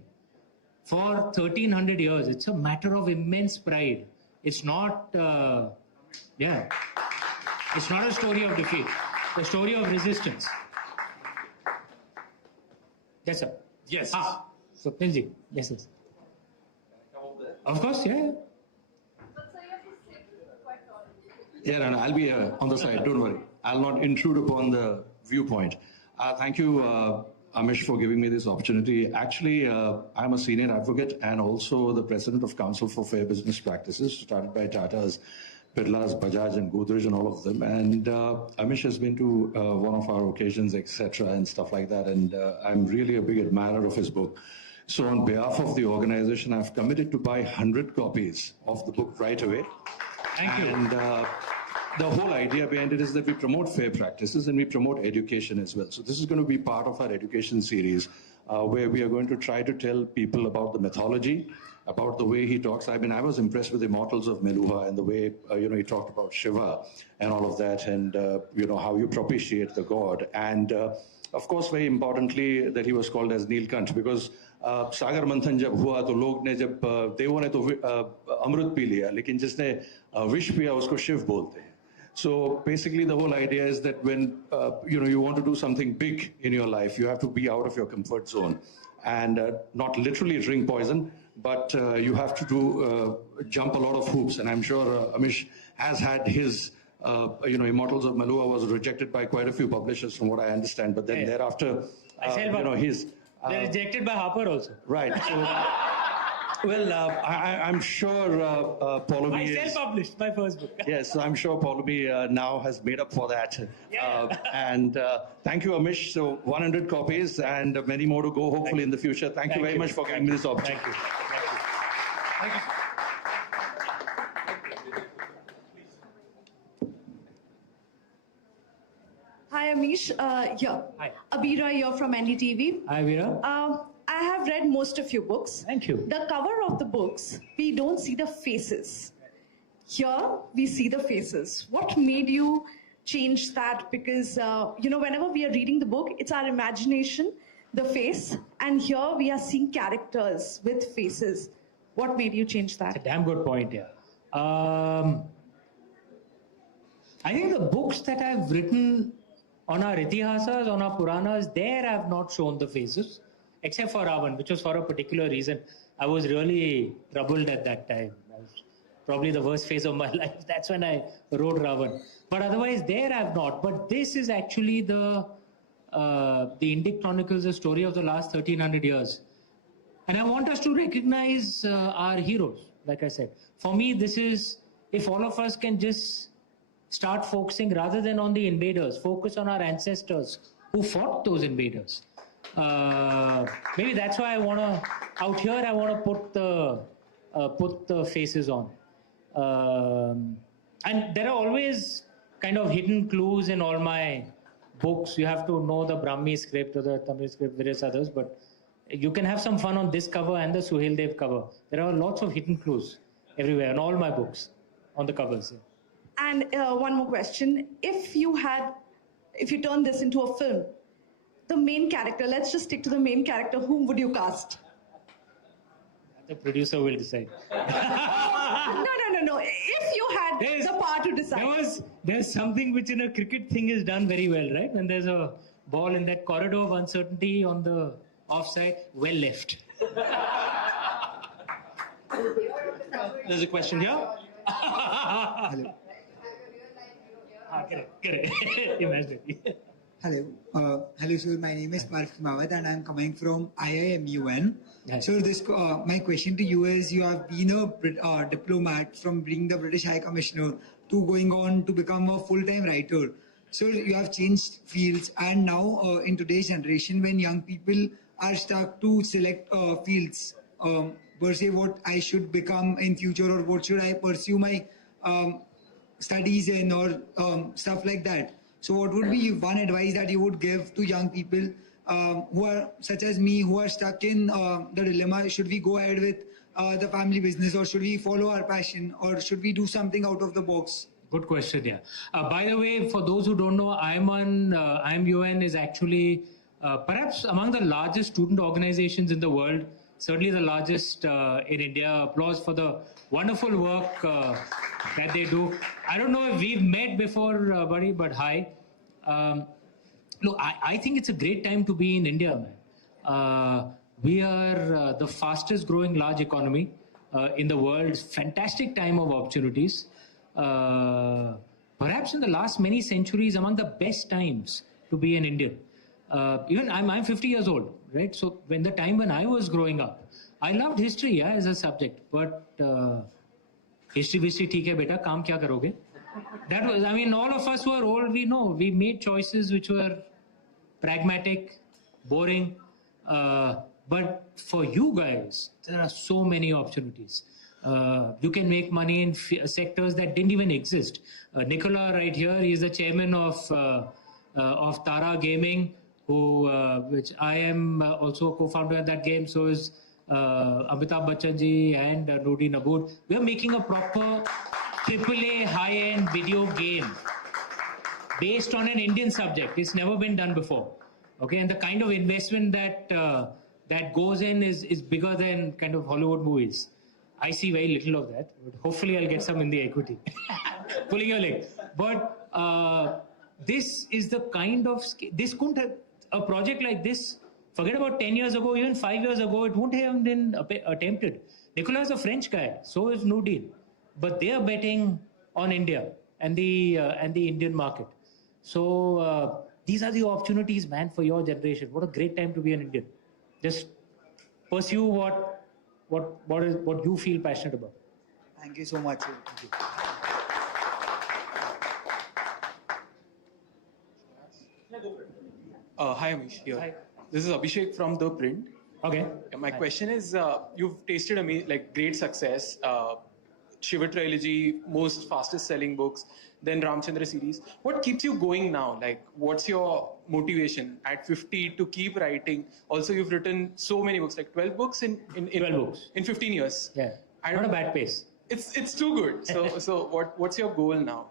for 1300 years. It's a matter of immense pride. It's not, it's not a story of defeat. It's a story of resistance. Yes, sir. Yes. So, Pinji. Yes, yes. Of course, yeah. Yeah, and I'll be on the side, don't worry. I'll not intrude upon the viewpoint. Thank you, Amish, for giving me this opportunity. Actually, I'm a senior advocate and also the president of Council for Fair Business Practices, started by Tata's, Birla's, Bajaj, and Godrej, and all of them. And Amish has been to one of our occasions, etc., and stuff like that. And I'm really a big admirer of his book. So on behalf of the organization, I've committed to buy 100 copies of the book right away. Thank you. And the whole idea behind it is that we promote fair practices and we promote education as well. So this is going to be part of our education series where we are going to try to tell people about the mythology, about the way he talks. I mean, I was impressed with the Immortals of Meluha and the way, he talked about Shiva and all of that and, how you propitiate the god. And of course, very importantly, that he was called as Neelkanth, because सागर मंथन जब हुआ तो लोग ने जब देवों ने तो अमृत पी लिया, लेकिन जिसने विष पिया उसको शिव बोलते हैं. So basically, the whole idea is that when you want to do something big in your life, you have to be out of your comfort zone, and not literally drink poison, but you have to do jump a lot of hoops. And I'm sure Amish has had his. Immortals of Malua was rejected by quite a few publishers, from what I understand. But then thereafter, his. They're rejected by Harper also. Right. So, well, I'm sure Paulomi I self-published my first book. Yes, I'm sure Paulomi now has made up for that. And thank you, Amish. So 100 copies and many more to go, hopefully, in the future. Thank you very much for giving me this opportunity. Thank you. Thank you. Hi, Amish. Hi. Abira here from NDTV. Hi, Veera. I have read most of your books. Thank you. The cover of the books, we don't see the faces. Here, we see the faces. What made you change that? Because, whenever we are reading the book, it's our imagination, the face, and here we are seeing characters with faces. What made you change that? That's a damn good point, yeah. I think the books that I've written on our Itihasas, on our Puranas, there I've not shown the faces, except for Ravan, which was for a particular reason. I was really troubled at that time. That was probably the worst phase of my life. That's when I wrote Ravan. But otherwise, there I've not. But this is actually the Indic Chronicles, the story of the last 1300 years. And I want us to recognize our heroes, like I said. For me, this is, if all of us can just start focusing, rather than on the invaders, focus on our ancestors who fought those invaders. Maybe that's why I want to, out here, I want to put the faces on. And there are always kind of hidden clues in all my books. You have to know the Brahmi script or the Tamil script, various others, but you can have some fun on this cover and the Suhail Dev cover. There are lots of hidden clues everywhere in all my books on the covers. And one more question. If you turn this into a film, the main character, let's just stick to the main character, whom would you cast? The producer will decide. No. If you had the power to decide. There's something which in a cricket thing is done very well, right? When there's a ball in that corridor of uncertainty on the offside, well left. There's a question here. Hello. Correct. Imagine. Hello. Hello, sir. My name is Parth Mawat and I'm coming from IIMUN. Yes. So my question to you is, you have been a diplomat from being the British High Commissioner to going on to become a full-time writer. So you have changed fields, and now in today's generation, when young people are stuck to select fields, per se what I should become in future or what should I pursue my studies in or stuff like that. So what would be one advice that you would give to young people who are such as me, who are stuck in the dilemma? Should we go ahead with the family business, or should we follow our passion, or should we do something out of the box? Good question, yeah. By the way, for those who don't know, IIMUN is actually perhaps among the largest student organizations in the world, certainly the largest in India. Applause for the wonderful work that they do. I don't know if we've met before, buddy, but hi. Look, I think it's a great time to be in India, man. We are the fastest growing large economy in the world. Fantastic time of opportunities. Perhaps in the last many centuries, among the best times to be in India. Even I'm 50 years old, right? So when the time when I was growing up, I loved history as a subject, but history, theek hai beta, kaam kya karoge? That was, I mean, all of us who are old, we know, we made choices which were pragmatic, boring, but for you guys, there are so many opportunities. You can make money in sectors that didn't even exist. Nicola right here, he is the chairman of Tara Gaming, which I am also a co-founder of that game. So is Amitabh Bachchan ji and Nodi Nabood. We are making a proper AAA high-end video game based on an Indian subject. It's never been done before. Okay, and the kind of investment that goes in is bigger than kind of Hollywood movies. I see very little of that, but hopefully I'll get some in the equity. Pulling your leg. But this is the kind of this couldn't have a project like this. Forget about 10 years ago, even 5 years ago, it wouldn't have been attempted. Nicolas is a French guy, so is Nudin, but they are betting on India and the Indian market. So these are the opportunities, man, for your generation. What a great time to be an Indian. Just pursue what you feel passionate about. Thank you so much. Hi, Amish. Here. Hi. This is Abhishek from The Print. Okay. My question is, you've tasted great success. Shiva trilogy, most fastest selling books, then Ramchandra series. What keeps you going now? Like, what's your motivation at 50 to keep writing? Also, you've written so many books, like 12 books in 12 books in 15 years. Yeah, not a bad pace. It's too good. So what's your goal now?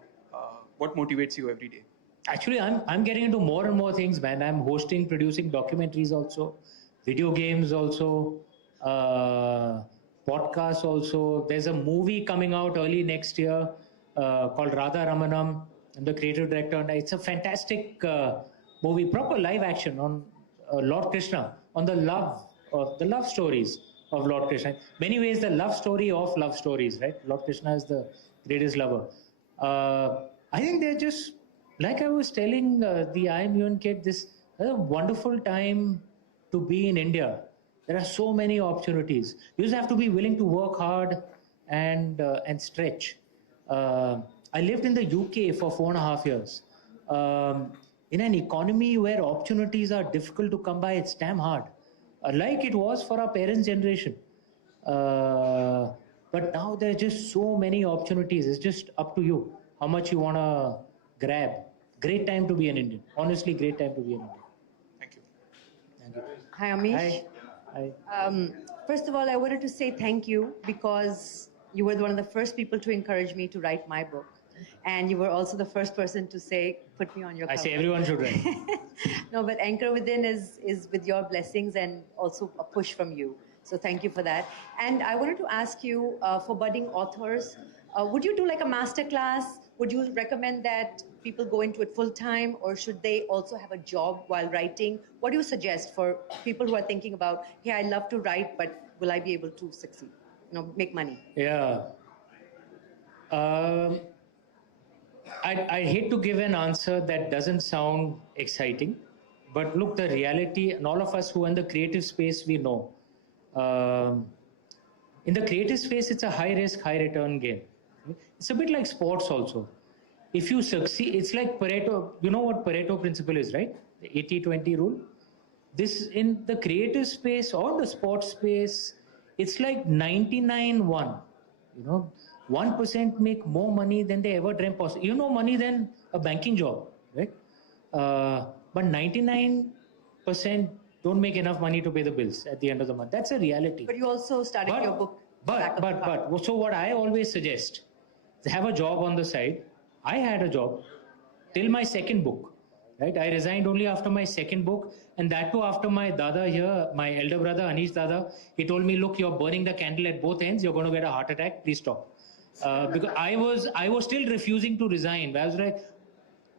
What motivates you every day? Actually, I'm getting into more and more things, man. I'm hosting, producing documentaries also, video games also, podcasts also. There's a movie coming out early next year called Radha Ramanam. I'm the creative director, and it's a fantastic movie, proper live action on Lord Krishna, on the love stories of Lord Krishna. In many ways, the love story of love stories, right? Lord Krishna is the greatest lover. I think they're just, like I was telling the I Am UN kid, this is a wonderful time to be in India. There are so many opportunities. You just have to be willing to work hard and stretch. I lived in the UK for 4.5 years. In an economy where opportunities are difficult to come by, it's damn hard. Like it was for our parents' generation. But now there are just so many opportunities. It's just up to you how much you want to grab. Great time to be an Indian. Honestly, great time to be an Indian. Thank you. Thank you. Hi, Amish. Hi. First of all, I wanted to say thank you because you were one of the first people to encourage me to write my book. And you were also the first person to say, put me on your cover. I say everyone should write. No, but Anchor Within is with your blessings and also a push from you. So thank you for that. And I wanted to ask you, for budding authors, would you do like a master class? Would you recommend that people go into it full time, or should they also have a job while writing? What do you suggest for people who are thinking about, hey, I love to write, but will I be able to succeed? Make money? Yeah. I hate to give an answer that doesn't sound exciting, but look, the reality, and all of us who are in the creative space, we know. In the creative space, it's a high risk, high return game. It's a bit like sports also. If you succeed, it's like Pareto. You know what Pareto principle is, right? The 80-20 rule. This, in the creative space or the sports space, it's like 99-1. 1% make more money than they ever dreamt possible. Money than a banking job, right? But 99% don't make enough money to pay the bills at the end of the month. That's a reality. But you also started your book. So what I always suggest is have a job on the side. I had a job till my second book, right? I resigned only after my second book, and that too after my dada here, my elder brother Anish dada, he told me, look, you're burning the candle at both ends. You're going to get a heart attack. Please stop. Because I was still refusing to resign. I was like,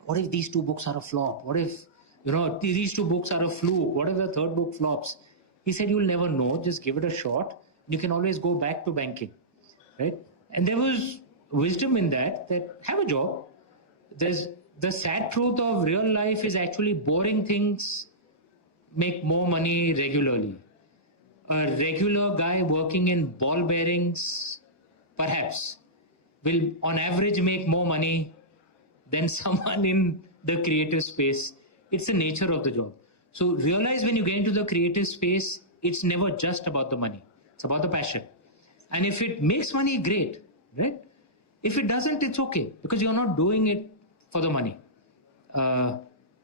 what if these two books are a flop? What if these two books are a fluke? What if the third book flops? He said, you'll never know. Just give it a shot. You can always go back to banking, right? And there was wisdom in that have a job. There's the sad truth of real life is actually boring things make more money regularly. A regular guy working in ball bearings, perhaps, will on average make more money than someone in the creative space. It's the nature of the job. So realize when you get into the creative space, it's never just about the money. It's about the passion. And if it makes money, great, right? If it doesn't, it's okay, because you're not doing it for the money.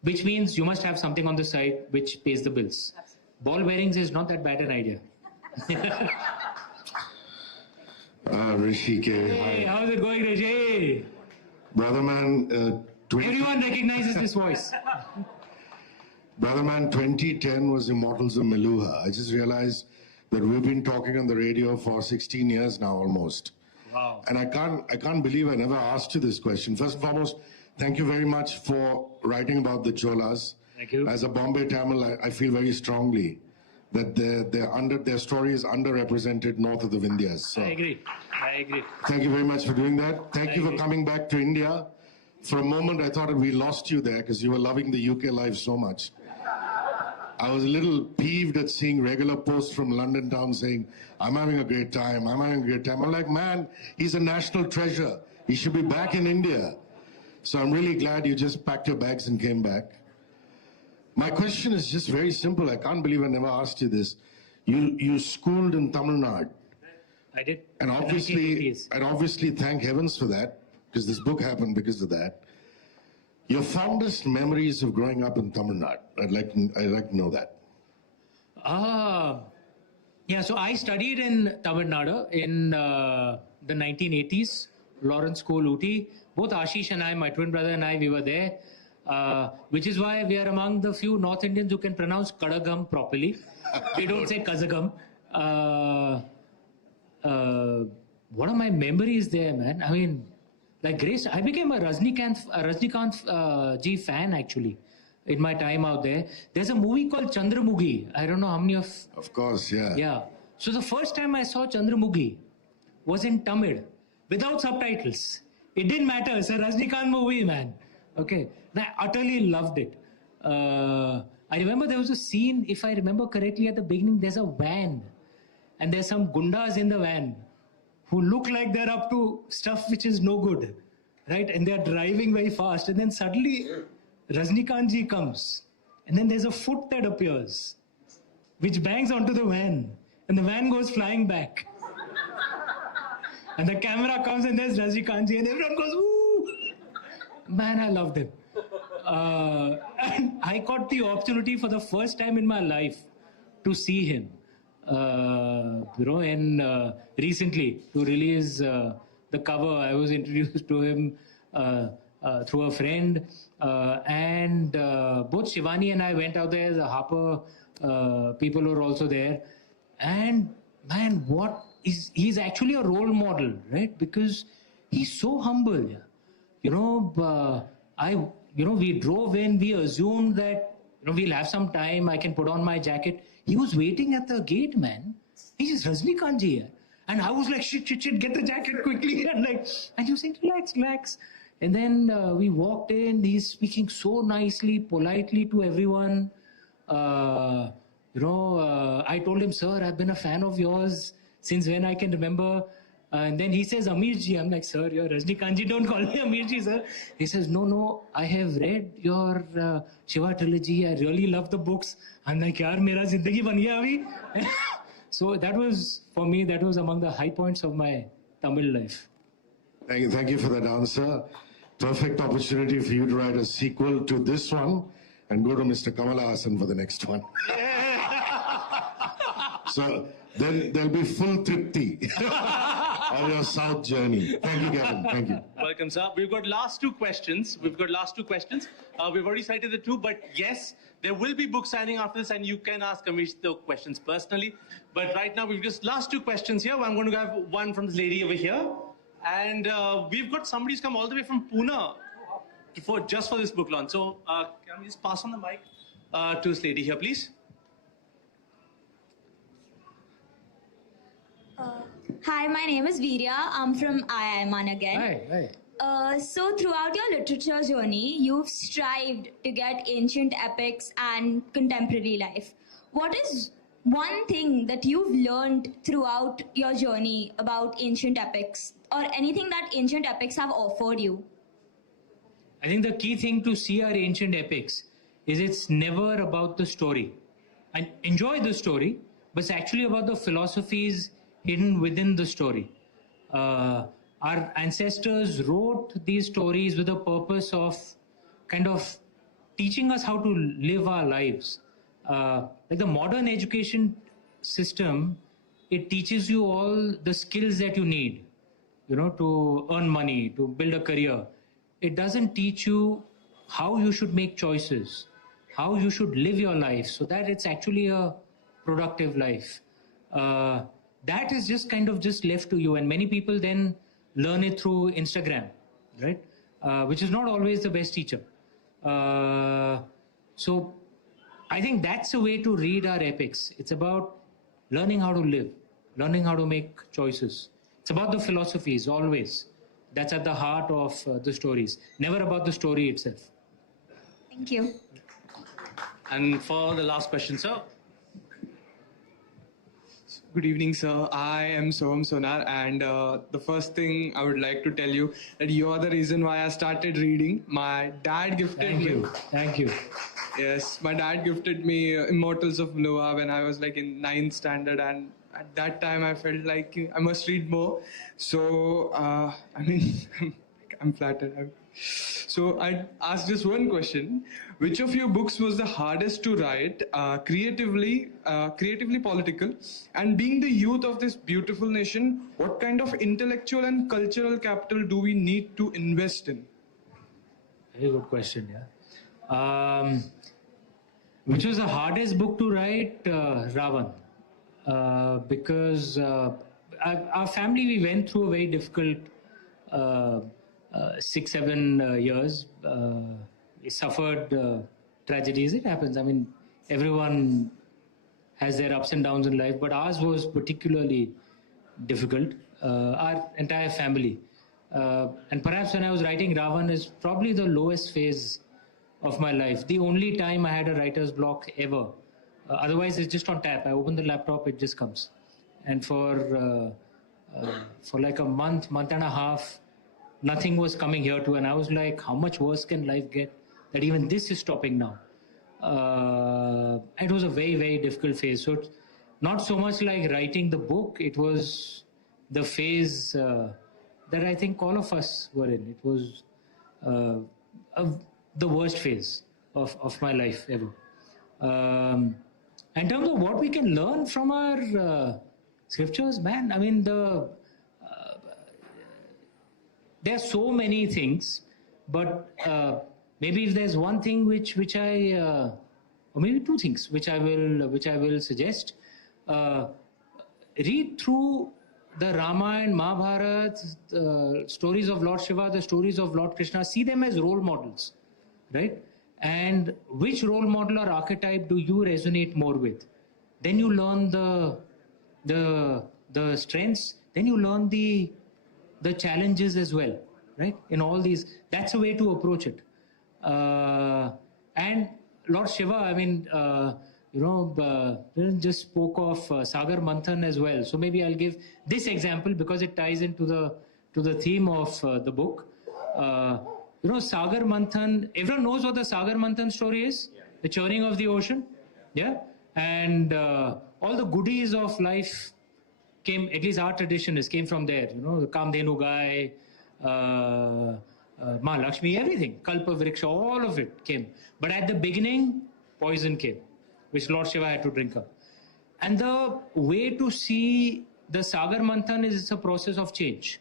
Which means you must have something on the side which pays the bills. Ball bearings is not that bad an idea. Rishi K. Hey, how's it going, Rishi? Brother man, Everyone recognizes this voice. Brother Man, 2010 was Immortals of Meluha. I just realized that we've been talking on the radio for 16 years now almost. Wow. And I can't believe I never asked you this question. First and foremost, thank you very much for writing about the Cholas. Thank you. As a Bombay Tamil, I feel very strongly that their story is underrepresented north of the Vindhyas. So I agree. thank you very much for doing that. Thank you for coming back to India. For a moment, I thought we lost you there because you were loving the UK life so much. I was a little peeved at seeing regular posts from London town saying, I'm having a great time, I'm having a great time. I'm like, man, he's a national treasure. He should be back in India. So I'm really glad you just packed your bags and came back. My question is just very simple. I can't believe I never asked you this. You schooled in Tamil Nadu. I did. And obviously thank heavens for that, because this book happened because of that. Your fondest memories of growing up in Tamil Nadu. I'd like to know that. Yeah, so I studied in Tamil Nadu in the 1980s, Lawrence School, Ooty. Both Ashish and I, my twin brother and I, we were there, which is why we are among the few North Indians who can pronounce Kadagam properly. We don't say Kazagam. What are my memories there, man? I mean, like Grace, I became a Rajnikant ji fan actually in my time out there. There's a movie called Chandramukhi. I don't know how many of... Of course, yeah. Yeah. So the first time I saw Chandramukhi was in Tamil without subtitles. It didn't matter. It's a Rajnikant movie, man. Okay. And I utterly loved it. I remember there was a scene, if I remember correctly, at the beginning, there's a van. And there's some gundas in the van who look like they're up to stuff which is no good, right? And they're driving very fast. And then suddenly, Rajnikant ji comes. And then there's a foot that appears, which bangs onto the van. And the van goes flying back. And the camera comes and there's Rajnikant ji and everyone goes, woo! Man, I loved him. And I got the opportunity for the first time in my life to see him. Recently to release the cover, I was introduced to him through a friend, and both Shivani and I went out there. The Harper people were also there, and man, he's actually a role model, right? Because he's so humble. We drove in. We assumed that we'll have some time. I can put on my jacket. He was waiting at the gate, man. He's Rajnikant ji here. And I was like, shit, get the jacket quickly. And he was saying, relax. And then we walked in. He's speaking so nicely, politely to everyone. I told him, sir, I've been a fan of yours since when I can remember. And then he says, Amish ji. I'm like, sir, you're Rajnikant ji. Don't call me Amish ji, sir. He says, no, I have read your Shiva trilogy. I really love the books. I'm like, yaar, mera zindagi ban gaya abhi. So that was, for me, that was among the high points of my Tamil life. Thank you for that answer. Perfect opportunity for you to write a sequel to this one and go to Mr. Kamala Hassan for the next one. So then there'll be full tripti on your South journey. Thank you, Gavin. Thank you. Welcome, sir. We've got last two questions. We've already cited the two, but yes, there will be book signing after this, and you can ask Amish the questions personally. But right now, we've just last two questions here. I'm going to have one from this lady over here. And we've got somebody who's come all the way from Pune just for this book launch. So can we just pass on the mic to this lady here, please? Hi, my name is Virya. I'm from IIMan again. Hi. So throughout your literature journey, you've strived to get ancient epics and contemporary life. What is one thing that you've learned throughout your journey about ancient epics, or anything that ancient epics have offered you? I think the key thing to see our ancient epics is it's never about the story. I enjoy the story, but it's actually about the philosophies hidden within the story. Our ancestors wrote these stories with the purpose of kind of teaching us how to live our lives. Like the modern education system, it teaches you all the skills that you need, to earn money, to build a career. It doesn't teach you how you should make choices, how you should live your life so that it's actually a productive life. That is just kind of just left to you, and many people then learn it through Instagram, right? Which is not always the best teacher. So I think that's a way to read our epics. It's about learning how to live, learning how to make choices. It's about the philosophies always. That's at the heart of the stories, never about the story itself. Thank you. And for the last question, sir. Good evening, sir. I am Soham Sonar, and the first thing I would like to tell you that you are the reason why I started reading. My dad gifted me. Thank you. Yes, my dad gifted me Immortals of Noah when I was like in 9th standard, and at that time I felt like I must read more. So, I mean, I'm flattered. So I asked just one question. Which of your books was the hardest to write, creatively political? And being the youth of this beautiful nation, what kind of intellectual and cultural capital do we need to invest in? Very good question, yeah. Which was the hardest book to write? Ravan. Because our family, we went through a very difficult 6-7 years. We suffered tragedies. It happens. I mean, everyone has their ups and downs in life, but ours was particularly difficult. Our entire family. And perhaps when I was writing Ravan is probably the lowest phase of my life. The only time I had a writer's block ever. Otherwise, it's just on tap. I open the laptop, it just comes. And for like a month and a half, nothing was coming here too. And I was like, how much worse can life get that even this is stopping now? It was a very, very difficult phase. So it's not so much like writing the book. It was the phase that I think all of us were in. It was the worst phase of my life ever. In terms of what we can learn from our scriptures, man, I mean, there are so many things, but maybe if there's one thing which I, or maybe two things which I will suggest, read through the Ramayana, Mahabharata, stories of Lord Shiva, the stories of Lord Krishna, see them as role models, right? And which role model or archetype do you resonate more with? Then you learn the strengths, then you learn the challenges as well, right? In all these, that's a way to approach it. And Lord Shiva, I mean, just spoke of Sagar Manthan as well. So maybe I'll give this example because it ties into the theme of the book. Sagar Manthan, everyone knows what the Sagar Manthan story is? Yeah. The churning of the ocean. Yeah. And all the goodies of life came, at least our tradition came from there. The Kamdhenu guy, Ma Lakshmi, everything. Kalpa Vriksha, all of it came. But at the beginning, poison came, which Lord Shiva had to drink up. And the way to see the Sagar Manthan is it's a process of change.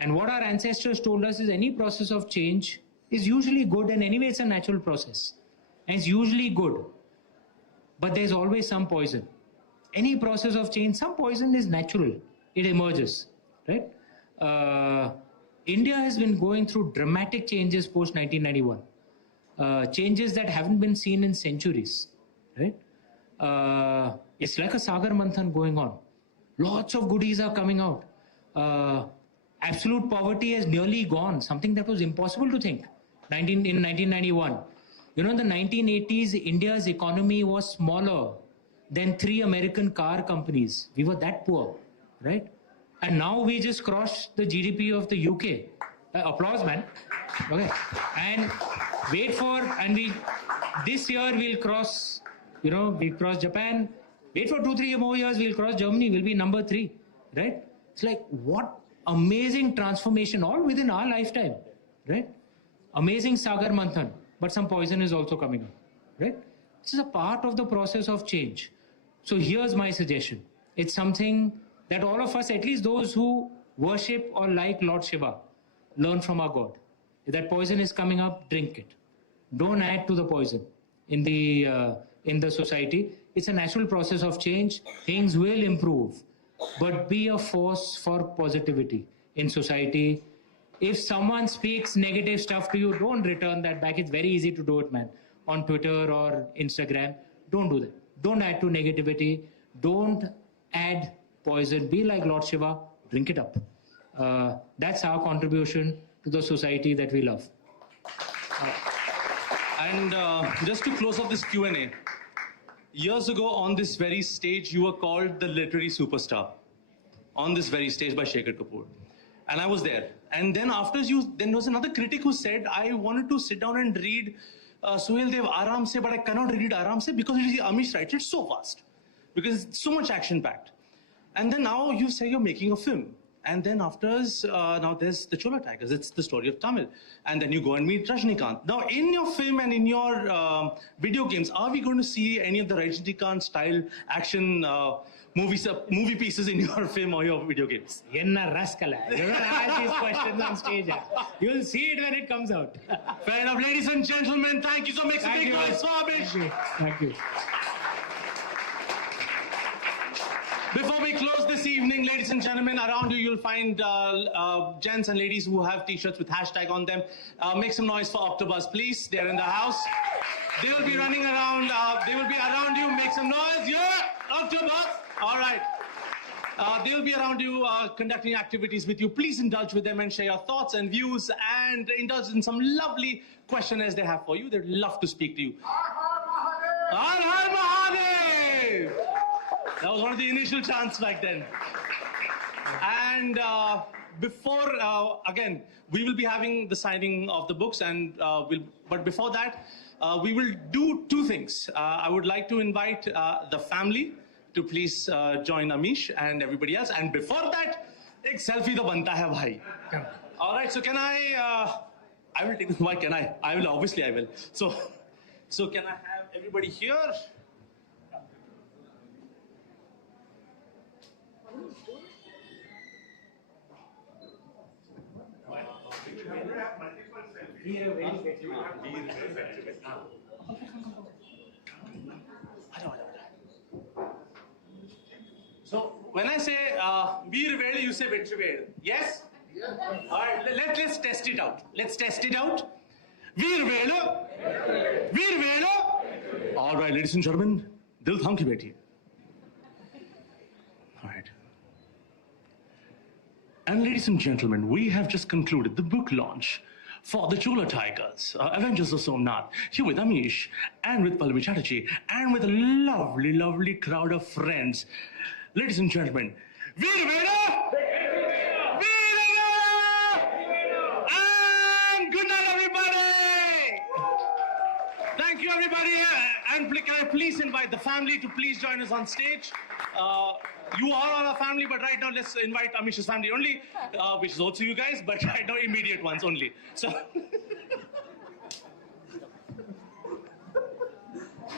And what our ancestors told us is any process of change is usually good, and anyway it's a natural process. And it's usually good. But there's always some poison. Any process of change, some poison is natural. It emerges, right? India has been going through dramatic changes post-1991. Changes that haven't been seen in centuries, right? It's like a Sagar Manthan going on. Lots of goodies are coming out. Absolute poverty has nearly gone, something that was impossible to think in 1991. In the 1980s, India's economy was smaller than 3 American car companies. We were that poor, right? And now we just crossed the GDP of the UK. Applause, man. Okay. And this year we'll cross, we'll cross Japan. Wait for 2-3 more years, we'll cross Germany. We'll be number 3, right? It's like, what amazing transformation, all within our lifetime, right? Amazing Sagar Manthan, but some poison is also coming up, right? This is a part of the process of change. So here's my suggestion. It's something that all of us, at least those who worship or like Lord Shiva, learn from our God. If that poison is coming up, drink it. Don't add to the poison. in the society. It's a natural process of change. Things will improve, but be a force for positivity in society. If someone speaks negative stuff to you, don't return that back. It's very easy to do it, man. On Twitter or Instagram, don't do that. Don't add to negativity. Don't add poison. Be like Lord Shiva. Drink it up. That's our contribution to the society that we love. And just to close off this Q&A, years ago on this very stage, you were called the literary superstar. On this very stage by Shekhar Kapoor. And I was there. And then after you, then there was another critic who said, I wanted to sit down and read Suhail Dev Aram Se, but I cannot read it Aram Se because it is Amish writes it so fast. Because it's so much action-packed. And then now you say you're making a film. And then afterwards, now there's the Chola Tigers. It's the story of Tamil. And then you go and meet Rajnikant. Now, in your film and in your video games, are we going to see any of the Rajnikant style action movie pieces in your film or your video games? Yenna rascal. You're going to ask these questions on stage. You'll see it when it comes out. Fair enough. Ladies and gentlemen, thank you so much. Make a big noise for Amish. Thank you. Before we close this evening, ladies and gentlemen, around you you'll find gents and ladies who have t-shirts with hashtag on them. Make some noise for Octobus, please. They're in the house. They will be running around. They will be around you. Make some noise. Yeah, Octobus. All right. They'll be around you conducting activities with you. Please indulge with them and share your thoughts and views and indulge in some lovely questionnaires they have for you. They'd love to speak to you. Har Har Mahadev! That was one of the initial chants back then. And before, again, we will be having the signing of the books, and but before that, we will do two things. I would like to invite the family to please join Amish and everybody else. And before that, ek selfie to banta hai bhai. All right, so can I will take, why can I? I will, obviously I will. So can I have everybody here? So when I say Veer Velu, you say Vetrivel. Yes? All right, let's test it out. Let's test it out. Veer Velu. Veer Velu. All right, ladies and gentlemen, Dil Tham Ki Beti. All right. And ladies and gentlemen, we have just concluded the book launch for the Chola Tigers, Avengers of Somnath, here with Amish and with Pallavi Chatterjee and with a lovely, lovely crowd of friends. Ladies and gentlemen, Veer Velu! Veer Velu! And good night, everybody! Thank you, everybody. And can I please invite the family to please join us on stage? You all are a family, but right now let's invite Amish's family only, which is also you guys, but right now immediate ones only. So.